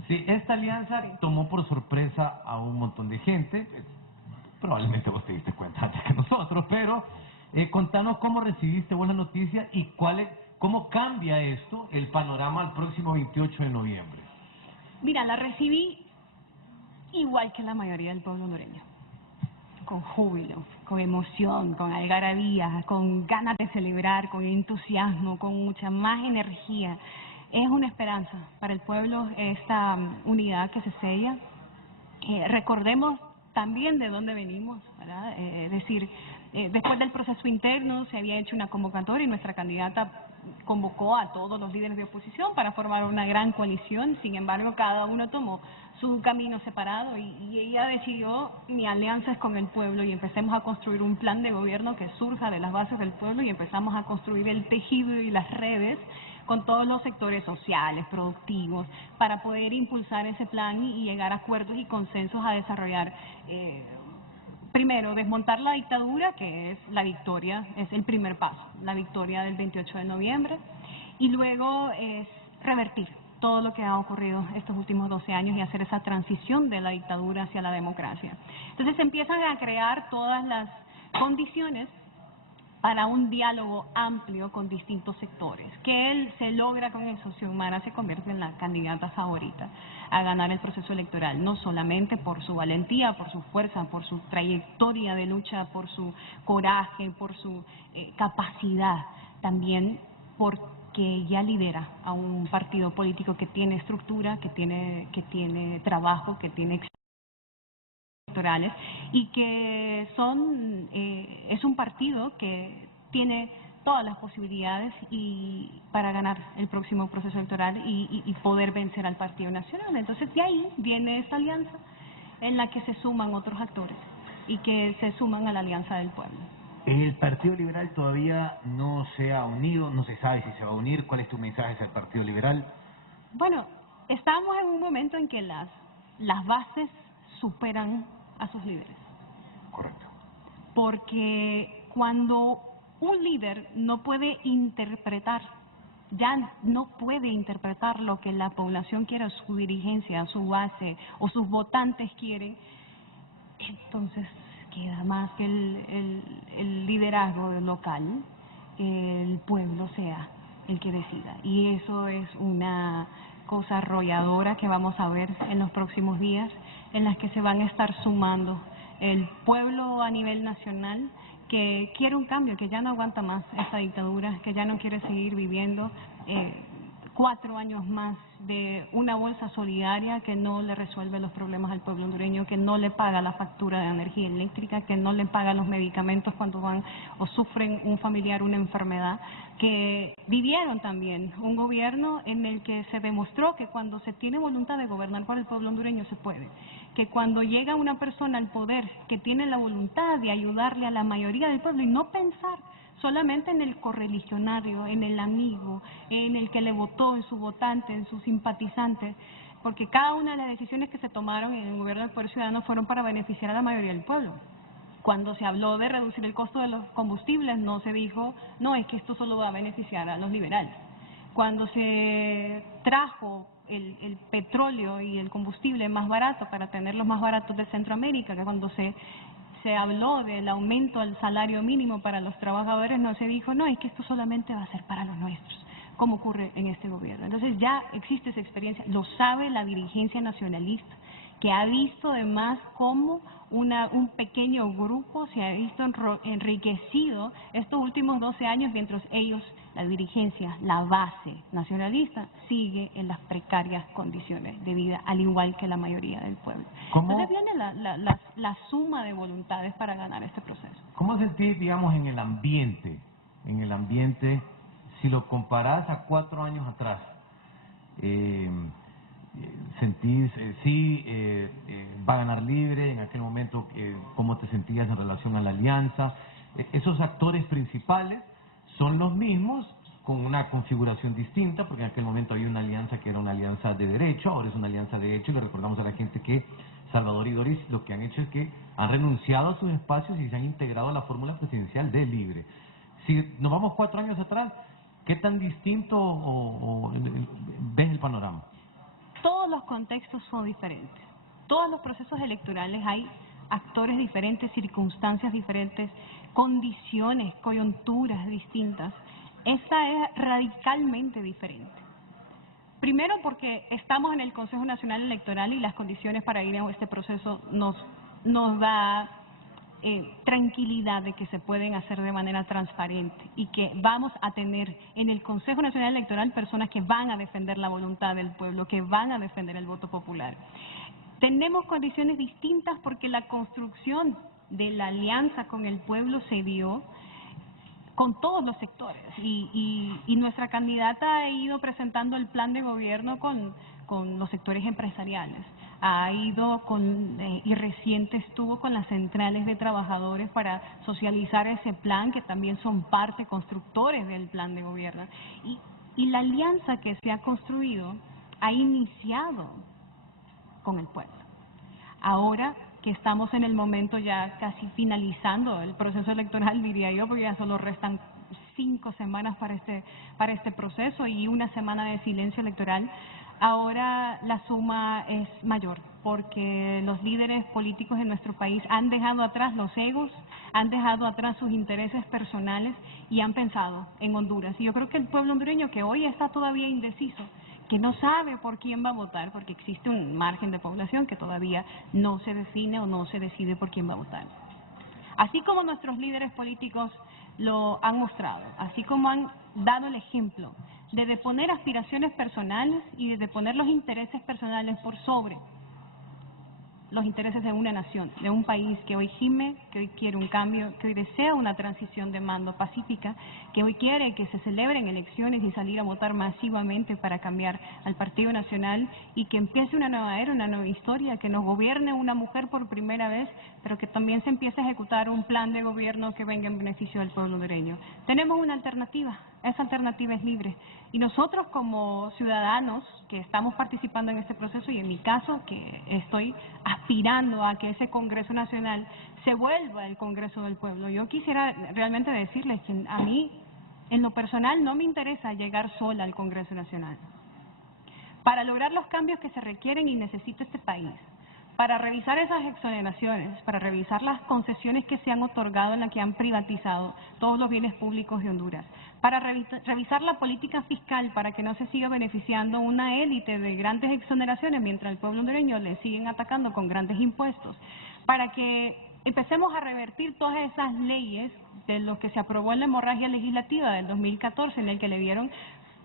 sí, esta alianza tomó por sorpresa a un montón de gente. Probablemente vos te diste cuenta antes que nosotros, pero contanos cómo recibiste vos la noticia y cómo cambia esto el panorama al próximo 28 de noviembre. Mira, la recibí igual que la mayoría del pueblo hondureño, con júbilo, con emoción, con algarabía, con ganas de celebrar, con entusiasmo, con mucha más energía. Es una esperanza para el pueblo esta unidad que se sella. Recordemos también de dónde venimos, ¿verdad? Es decir, después del proceso interno se había hecho una convocatoria y nuestra candidata convocó a todos los líderes de oposición para formar una gran coalición. Sin embargo, cada uno tomó su camino separado y ella decidió, mi alianza es con el pueblo, y empecemos a construir un plan de gobierno que surja de las bases del pueblo, y empezamos a construir el tejido y las redes con todos los sectores sociales, productivos, para poder impulsar ese plan y llegar a acuerdos y consensos a desarrollar. Primero, desmontar la dictadura, que es la victoria, es el primer paso, la victoria del 28 de noviembre, y luego es revertir todo lo que ha ocurrido estos últimos 12 años y hacer esa transición de la dictadura hacia la democracia. Entonces se empiezan a crear todas las condiciones para un diálogo amplio con distintos sectores, que él se logra con eso. Xiomara se convierte en la candidata favorita a ganar el proceso electoral, no solamente por su valentía, por su fuerza, por su trayectoria de lucha, por su coraje, por su capacidad, también porque ella lidera a un partido político que tiene estructura, que tiene trabajo, que tiene electorales, y que es un partido que tiene todas las posibilidades para ganar el próximo proceso electoral y poder vencer al Partido Nacional. Entonces de ahí viene esta alianza en la que se suman otros actores y que se suman a la alianza del pueblo. El Partido Liberal todavía no se ha unido, no se sabe si se va a unir. ¿Cuál es tu mensaje hacia el Partido Liberal? Bueno, estamos en un momento en que las bases superan a sus líderes. Correcto. Porque cuando un líder no puede interpretar, ya no puede interpretar lo que la población quiere, su dirigencia, su base o sus votantes quieren, entonces queda más que el liderazgo local, el pueblo sea el que decida. Y eso es una cosa arrolladora que vamos a ver en los próximos días, en las que se van a estar sumando el pueblo a nivel nacional, que quiere un cambio, que ya no aguanta más esta dictadura, que ya no quiere seguir viviendo 4 años más de una bolsa solidaria que no le resuelve los problemas al pueblo hondureño, que no le paga la factura de energía eléctrica, que no le paga los medicamentos cuando van o sufren un familiar una enfermedad, que vivieron también un gobierno en el que se demostró que cuando se tiene voluntad de gobernar para el pueblo hondureño se puede, que cuando llega una persona al poder que tiene la voluntad de ayudarle a la mayoría del pueblo y no pensar solamente en el correligionario, en el amigo, en el que le votó, en su votante, en sus simpatizantes, porque cada una de las decisiones que se tomaron en el gobierno del Poder Ciudadano fueron para beneficiar a la mayoría del pueblo. Cuando se habló de reducir el costo de los combustibles, no se dijo, no, es que esto solo va a beneficiar a los liberales. Cuando se trajo el petróleo y el combustible más barato para tenerlos más baratos de Centroamérica, que cuando se habló del aumento al salario mínimo para los trabajadores, no se dijo, no, es que esto solamente va a ser para los nuestros, como ocurre en este gobierno. Entonces ya existe esa experiencia, lo sabe la dirigencia nacionalista, que ha visto además cómo un pequeño grupo se ha visto enriquecido estos últimos 12 años, mientras ellos, la dirigencia, la base nacionalista, sigue en las precarias condiciones de vida, al igual que la mayoría del pueblo. Entonces viene la suma de voluntades para ganar este proceso. ¿Cómo sentís, digamos, en el ambiente, si lo comparás a 4 años atrás? ¿Sentís, va a ganar Libre? En aquel momento, ¿cómo te sentías en relación a la alianza? ¿Esos actores principales son los mismos con una configuración distinta, porque en aquel momento había una alianza que era una alianza de derecho, ahora es una alianza de hecho, y le recordamos a la gente que Salvador y Doris lo que han hecho es que han renunciado a sus espacios y se han integrado a la fórmula presidencial de Libre. Si nos vamos 4 años atrás, ¿qué tan distinto ves el panorama? Todos los contextos son diferentes. Todos los procesos electorales hay actores diferentes, circunstancias diferentes, condiciones, coyunturas distintas. Esta es radicalmente diferente. Primero porque estamos en el Consejo Nacional Electoral y las condiciones para ir a este proceso nos da tranquilidad de que se pueden hacer de manera transparente y que vamos a tener en el Consejo Nacional Electoral personas que van a defender la voluntad del pueblo, que van a defender el voto popular. Tenemos condiciones distintas porque la construcción de la alianza con el pueblo se dio con todos los sectores y nuestra candidata ha ido presentando el plan de gobierno con los sectores empresariales, ha ido y reciente estuvo con las centrales de trabajadores para socializar ese plan, que también son parte constructores del plan de gobierno. Y la alianza que se ha construido ha iniciado con el pueblo. Ahora que estamos en el momento ya casi finalizando el proceso electoral, diría yo, porque ya solo restan 5 semanas para este proceso y 1 semana de silencio electoral, ahora la suma es mayor, porque los líderes políticos de nuestro país han dejado atrás los egos, han dejado atrás sus intereses personales y han pensado en Honduras. Y yo creo que el pueblo hondureño, que hoy está todavía indeciso, que no sabe por quién va a votar, porque existe un margen de población que todavía no se define o no se decide por quién va a votar. Así como nuestros líderes políticos lo han mostrado, así como han dado el ejemplo de deponer aspiraciones personales y de deponer los intereses personales por sobre los intereses de una nación, de un país que hoy gime, que hoy quiere un cambio, que hoy desea una transición de mando pacífica, que hoy quiere que se celebren elecciones y salir a votar masivamente para cambiar al Partido Nacional y que empiece una nueva era, una nueva historia, que nos gobierne una mujer por primera vez, pero que también se empiece a ejecutar un plan de gobierno que venga en beneficio del pueblo hondureño. Tenemos una alternativa, esa alternativa es libre. Y nosotros como ciudadanos que estamos participando en este proceso, y en mi caso que estoy aspirando a que ese Congreso Nacional se vuelva el Congreso del Pueblo, yo quisiera realmente decirles que a mí, en lo personal, no me interesa llegar sola al Congreso Nacional. Para lograr los cambios que se requieren y necesita este país, para revisar esas exoneraciones, para revisar las concesiones que se han otorgado en las que han privatizado todos los bienes públicos de Honduras, para revisar la política fiscal para que no se siga beneficiando una élite de grandes exoneraciones mientras el pueblo hondureño le siguen atacando con grandes impuestos, para que empecemos a revertir todas esas leyes de lo que se aprobó en la hemorragia legislativa del 2014, en el que le dieron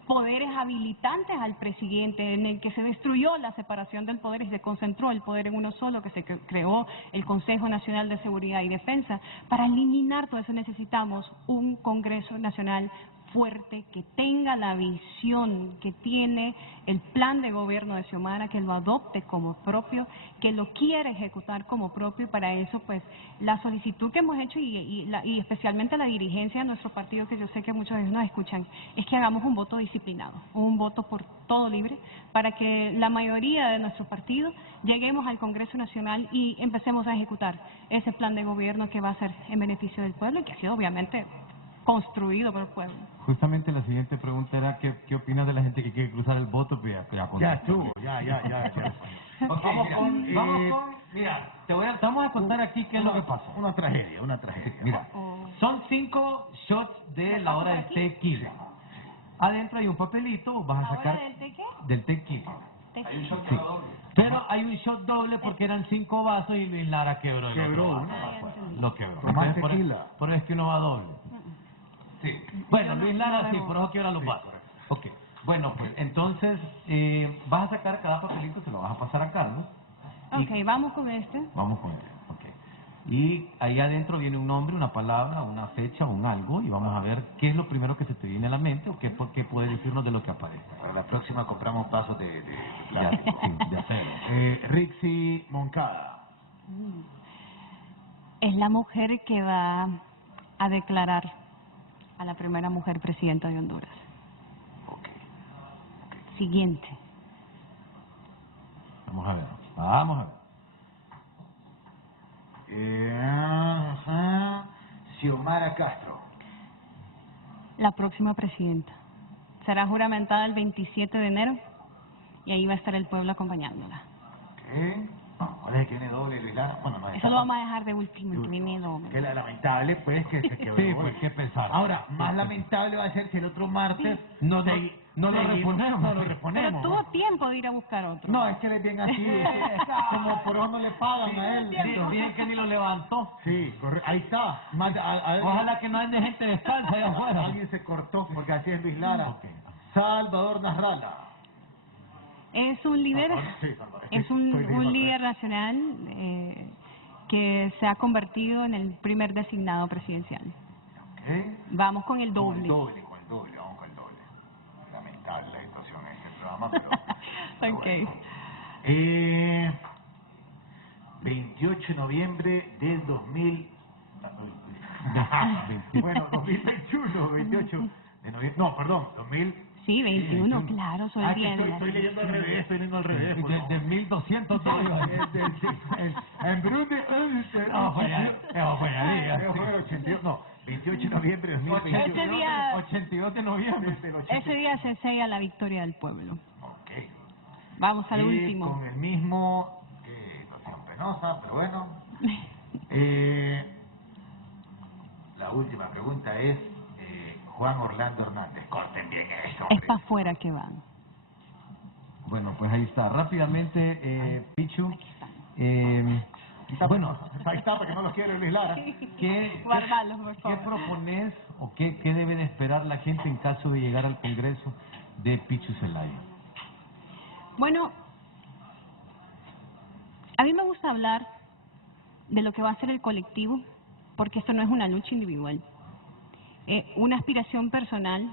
poderes habilitantes al presidente, en el que se destruyó la separación del poder y se concentró el poder en uno solo, que se creó el Consejo Nacional de Seguridad y Defensa. Para eliminar todo eso necesitamos un Congreso Nacional fuerte, que tenga la visión que tiene el plan de gobierno de Xiomara, que lo adopte como propio, que lo quiera ejecutar como propio, y para eso pues la solicitud que hemos hecho y especialmente la dirigencia de nuestro partido, que yo sé que muchos de ellos nos escuchan, es que hagamos un voto disciplinado, un voto por todo libre, para que la mayoría de nuestro partido lleguemos al Congreso Nacional y empecemos a ejecutar ese plan de gobierno que va a ser en beneficio del pueblo y que ha sido obviamente construido por el pueblo. Justamente la siguiente pregunta era, ¿qué opinas de la gente que quiere cruzar el voto? Pues Ya estuvo, ya. Ok, mira, vamos a contar aquí qué es lo que pasa. Una tragedia. Mira, son 5 shots de la hora del tequila. Adentro hay un papelito, vas a sacar... ¿Ahora del té qué? Del tequila. Hay un shot doble. Pero hay un shot doble porque eran 5 vasos y Luis Lara quebró el Quebró otro uno. vaso. Lo quebró. Tomás Entonces, tequila. por eso es que uno va doble. Sí. Bueno, Luis Lara sí, por eso quiebra los vasos. Ok. Bueno, pues entonces vas a sacar cada papelito, se lo vas a pasar a Carlos. Ok, vamos con este. Vamos con este. Ok. Y ahí adentro viene un nombre, una palabra, una fecha, un algo, y vamos a ver qué es lo primero que se te viene a la mente o qué puede decirnos de lo que aparece. Para la próxima compramos vasos de Ya, plástico. sí, de acero. Rixi Moncada. Es la mujer que va a declarar a la primera mujer presidenta de Honduras. siguiente. Vamos a ver, vamos a ver. Xiomara Castro. La próxima presidenta será juramentada el 27 de enero y ahí va a estar el pueblo acompañándola. ¿Qué? ¿Cuál es el que viene doble, Luis Lara? Bueno, no es. Eso lo vamos a dejar de último, el que viene doble. Que la lamentable, pues, que se quedó. Sí, pues qué pesar. Ahora, más lamentable va a ser si el otro martes no lo reponemos. No lo reponemos. Pero tuvo tiempo de ir a buscar otro. No, es que él es bien así. Como por eso no le pagan a él. Bien que ni lo levantó. Sí, ahí está. Ojalá que no haya gente descalza allá afuera. Alguien se cortó, porque así es Luis Lara. Ok. Salvador Nasralla. Es un líder, Sí, Salvador. es un líder nacional que se ha convertido en el primer designado presidencial. ¿Qué? Vamos con el doble. Con el doble, vamos con el doble. Lamentable la situación en este programa, pero... Ok. Bueno. 28 de noviembre del 2000... bueno, 2021, 28 de noviembre... No, perdón, 2000... Sí, 21, claro, soy bien. Estoy leyendo al revés, estoy leyendo al revés. De 1200 dólares. En Burundi... No, fue allá. fue el 82, no, 28 de noviembre de 2021. Ese día- 82 de noviembre. Ese día se sella la victoria del pueblo. Ok. Vamos al Y último. con el mismo, situación penosa, pero bueno. La última pregunta es Juan Orlando Hernández. Corten bien esto. Es para afuera que van. Bueno, pues ahí está. Rápidamente, Pichu. Bueno, Ahí está, para que no los quiere Luis Lara. Guardalos, por ¿Qué favor. propones o qué debe de esperar la gente en caso de llegar al Congreso de Pichu Zelaya? Bueno, a mí me gusta hablar de lo que va a ser el colectivo, porque esto no es una lucha individual. Una aspiración personal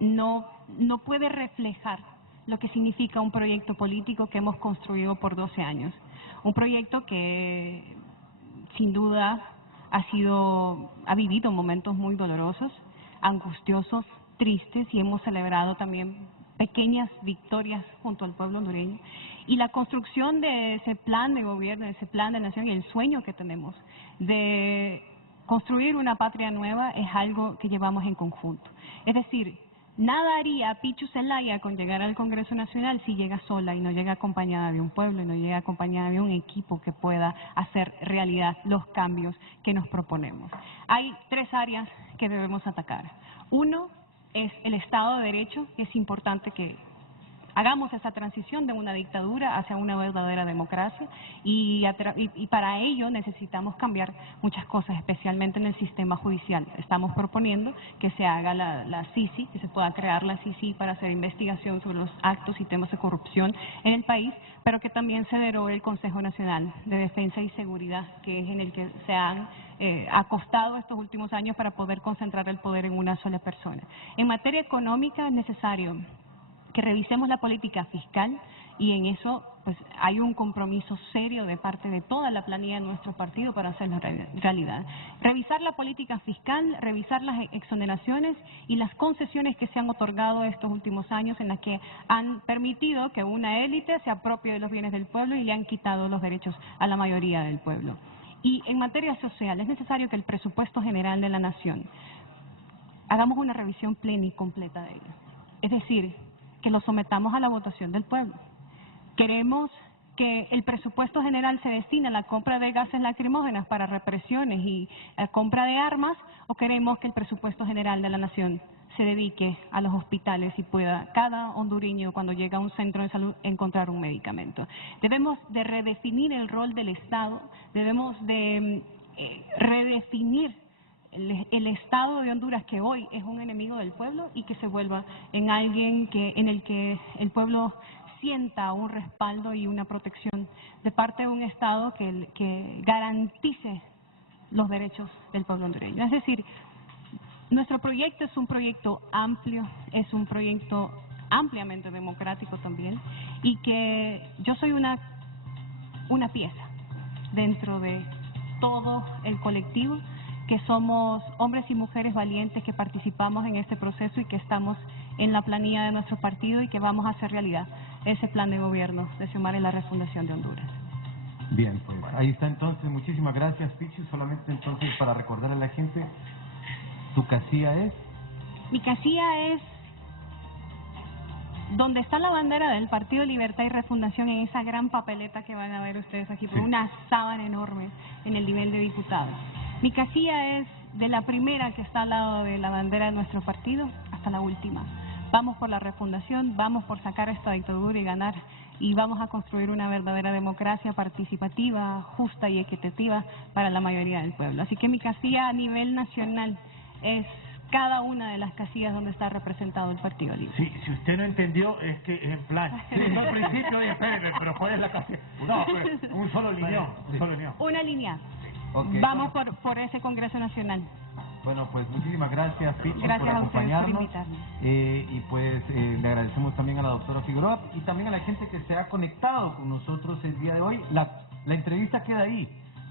no puede reflejar lo que significa un proyecto político que hemos construido por 12 años. Un proyecto que sin duda ha vivido momentos muy dolorosos, angustiosos, tristes, y hemos celebrado también pequeñas victorias junto al pueblo hondureño. Y la construcción de ese plan de gobierno, de ese plan de nación y el sueño que tenemos de construir una patria nueva es algo que llevamos en conjunto. Es decir, nada haría Pichu Zelaya con llegar al Congreso Nacional si llega sola y no llega acompañada de un pueblo y no llega acompañada de un equipo que pueda hacer realidad los cambios que nos proponemos. Hay 3 áreas que debemos atacar. Uno es el Estado de Derecho, que es importante que hagamos esa transición de una dictadura hacia una verdadera democracia y para ello necesitamos cambiar muchas cosas, especialmente en el sistema judicial. Estamos proponiendo que se haga la CICI, que se pueda crear la CICI para hacer investigación sobre los actos y temas de corrupción en el país, pero que también se derogue el Consejo Nacional de Defensa y Seguridad, que es en el que se han acostado estos últimos años para poder concentrar el poder en una sola persona. En materia económica es necesario que revisemos la política fiscal y en eso pues hay un compromiso serio de parte de toda la planilla de nuestro partido para hacerlo realidad. Revisar la política fiscal, revisar las exoneraciones y las concesiones que se han otorgado estos últimos años en las que han permitido que una élite se apropie de los bienes del pueblo y le han quitado los derechos a la mayoría del pueblo. Y en materia social es necesario que el presupuesto general de la nación hagamos una revisión plena y completa de ello. Es decir, que lo sometamos a la votación del pueblo. Queremos que el presupuesto general se destine a la compra de gases lacrimógenas para represiones y a compra de armas, o queremos que el presupuesto general de la nación se dedique a los hospitales y pueda cada hondureño cuando llega a un centro de salud encontrar un medicamento. Debemos de redefinir el rol del Estado, debemos de redefinir el Estado de Honduras, que hoy es un enemigo del pueblo, y que se vuelva en alguien en el que el pueblo sienta un respaldo y una protección de parte de un Estado que garantice los derechos del pueblo hondureño. Es decir, nuestro proyecto es un proyecto amplio, es un proyecto ampliamente democrático también, y que yo soy una pieza dentro de todo el colectivo que somos hombres y mujeres valientes que participamos en este proceso y que estamos en la planilla de nuestro partido y que vamos a hacer realidad ese plan de gobierno de Xiomara y la refundación de Honduras. Bien, pues ahí está entonces. Muchísimas gracias, Pichu. Solamente entonces para recordarle a la gente, tu casilla es... Mi casilla es donde está la bandera del Partido Libertad y Refundación, en esa gran papeleta que van a ver ustedes aquí, por una sábana enorme en el nivel de diputados. Mi casilla es de la primera que está al lado de la bandera de nuestro partido hasta la última. Vamos por la refundación, vamos por sacar esta dictadura y ganar, y vamos a construir una verdadera democracia participativa, justa y equitativa para la mayoría del pueblo. Así que mi casilla a nivel nacional es cada una de las casillas donde está representado el Partido Libre. Sí, si usted no entendió, es que es en plan. Sí, no al principio, oye, espéreme, pero ¿cuál es la casilla? No, un solo lineón, un solo lineón. Una línea. Okay. Vamos por ese Congreso Nacional. Bueno, pues muchísimas gracias, Pichu, Gracias por a ustedes por acompañarnos. invitarme. Y pues le agradecemos también a la doctora Figueroa y también a la gente que se ha conectado con nosotros el día de hoy. La entrevista queda ahí,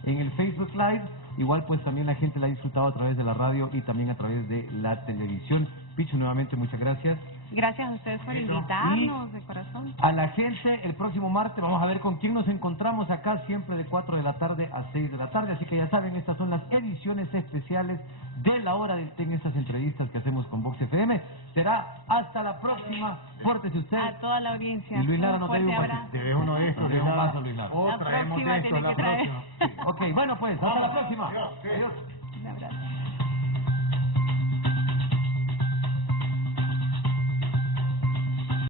en el Facebook Live. Igual pues también la gente la ha disfrutado a través de la radio y también a través de la televisión. Pichu, nuevamente muchas gracias. Gracias a ustedes por invitarnos, de corazón. A la gente, el próximo martes vamos a ver con quién nos encontramos acá, siempre de 4 de la tarde a 6 de la tarde. Así que ya saben, estas son las ediciones especiales de la hora del té en estas entrevistas que hacemos con Vox FM. Será hasta la próxima. Pórtese usted. A toda la audiencia. Y Luis Lara no te Un digo fuerte más. abrazo. Debe uno de estos, Debe un vaso, Luis Lara. O La traemos próxima de esto, tiene la que traer. próxima. Sí. Ok, bueno pues, hasta la próxima. Adiós. Adiós. Un abrazo.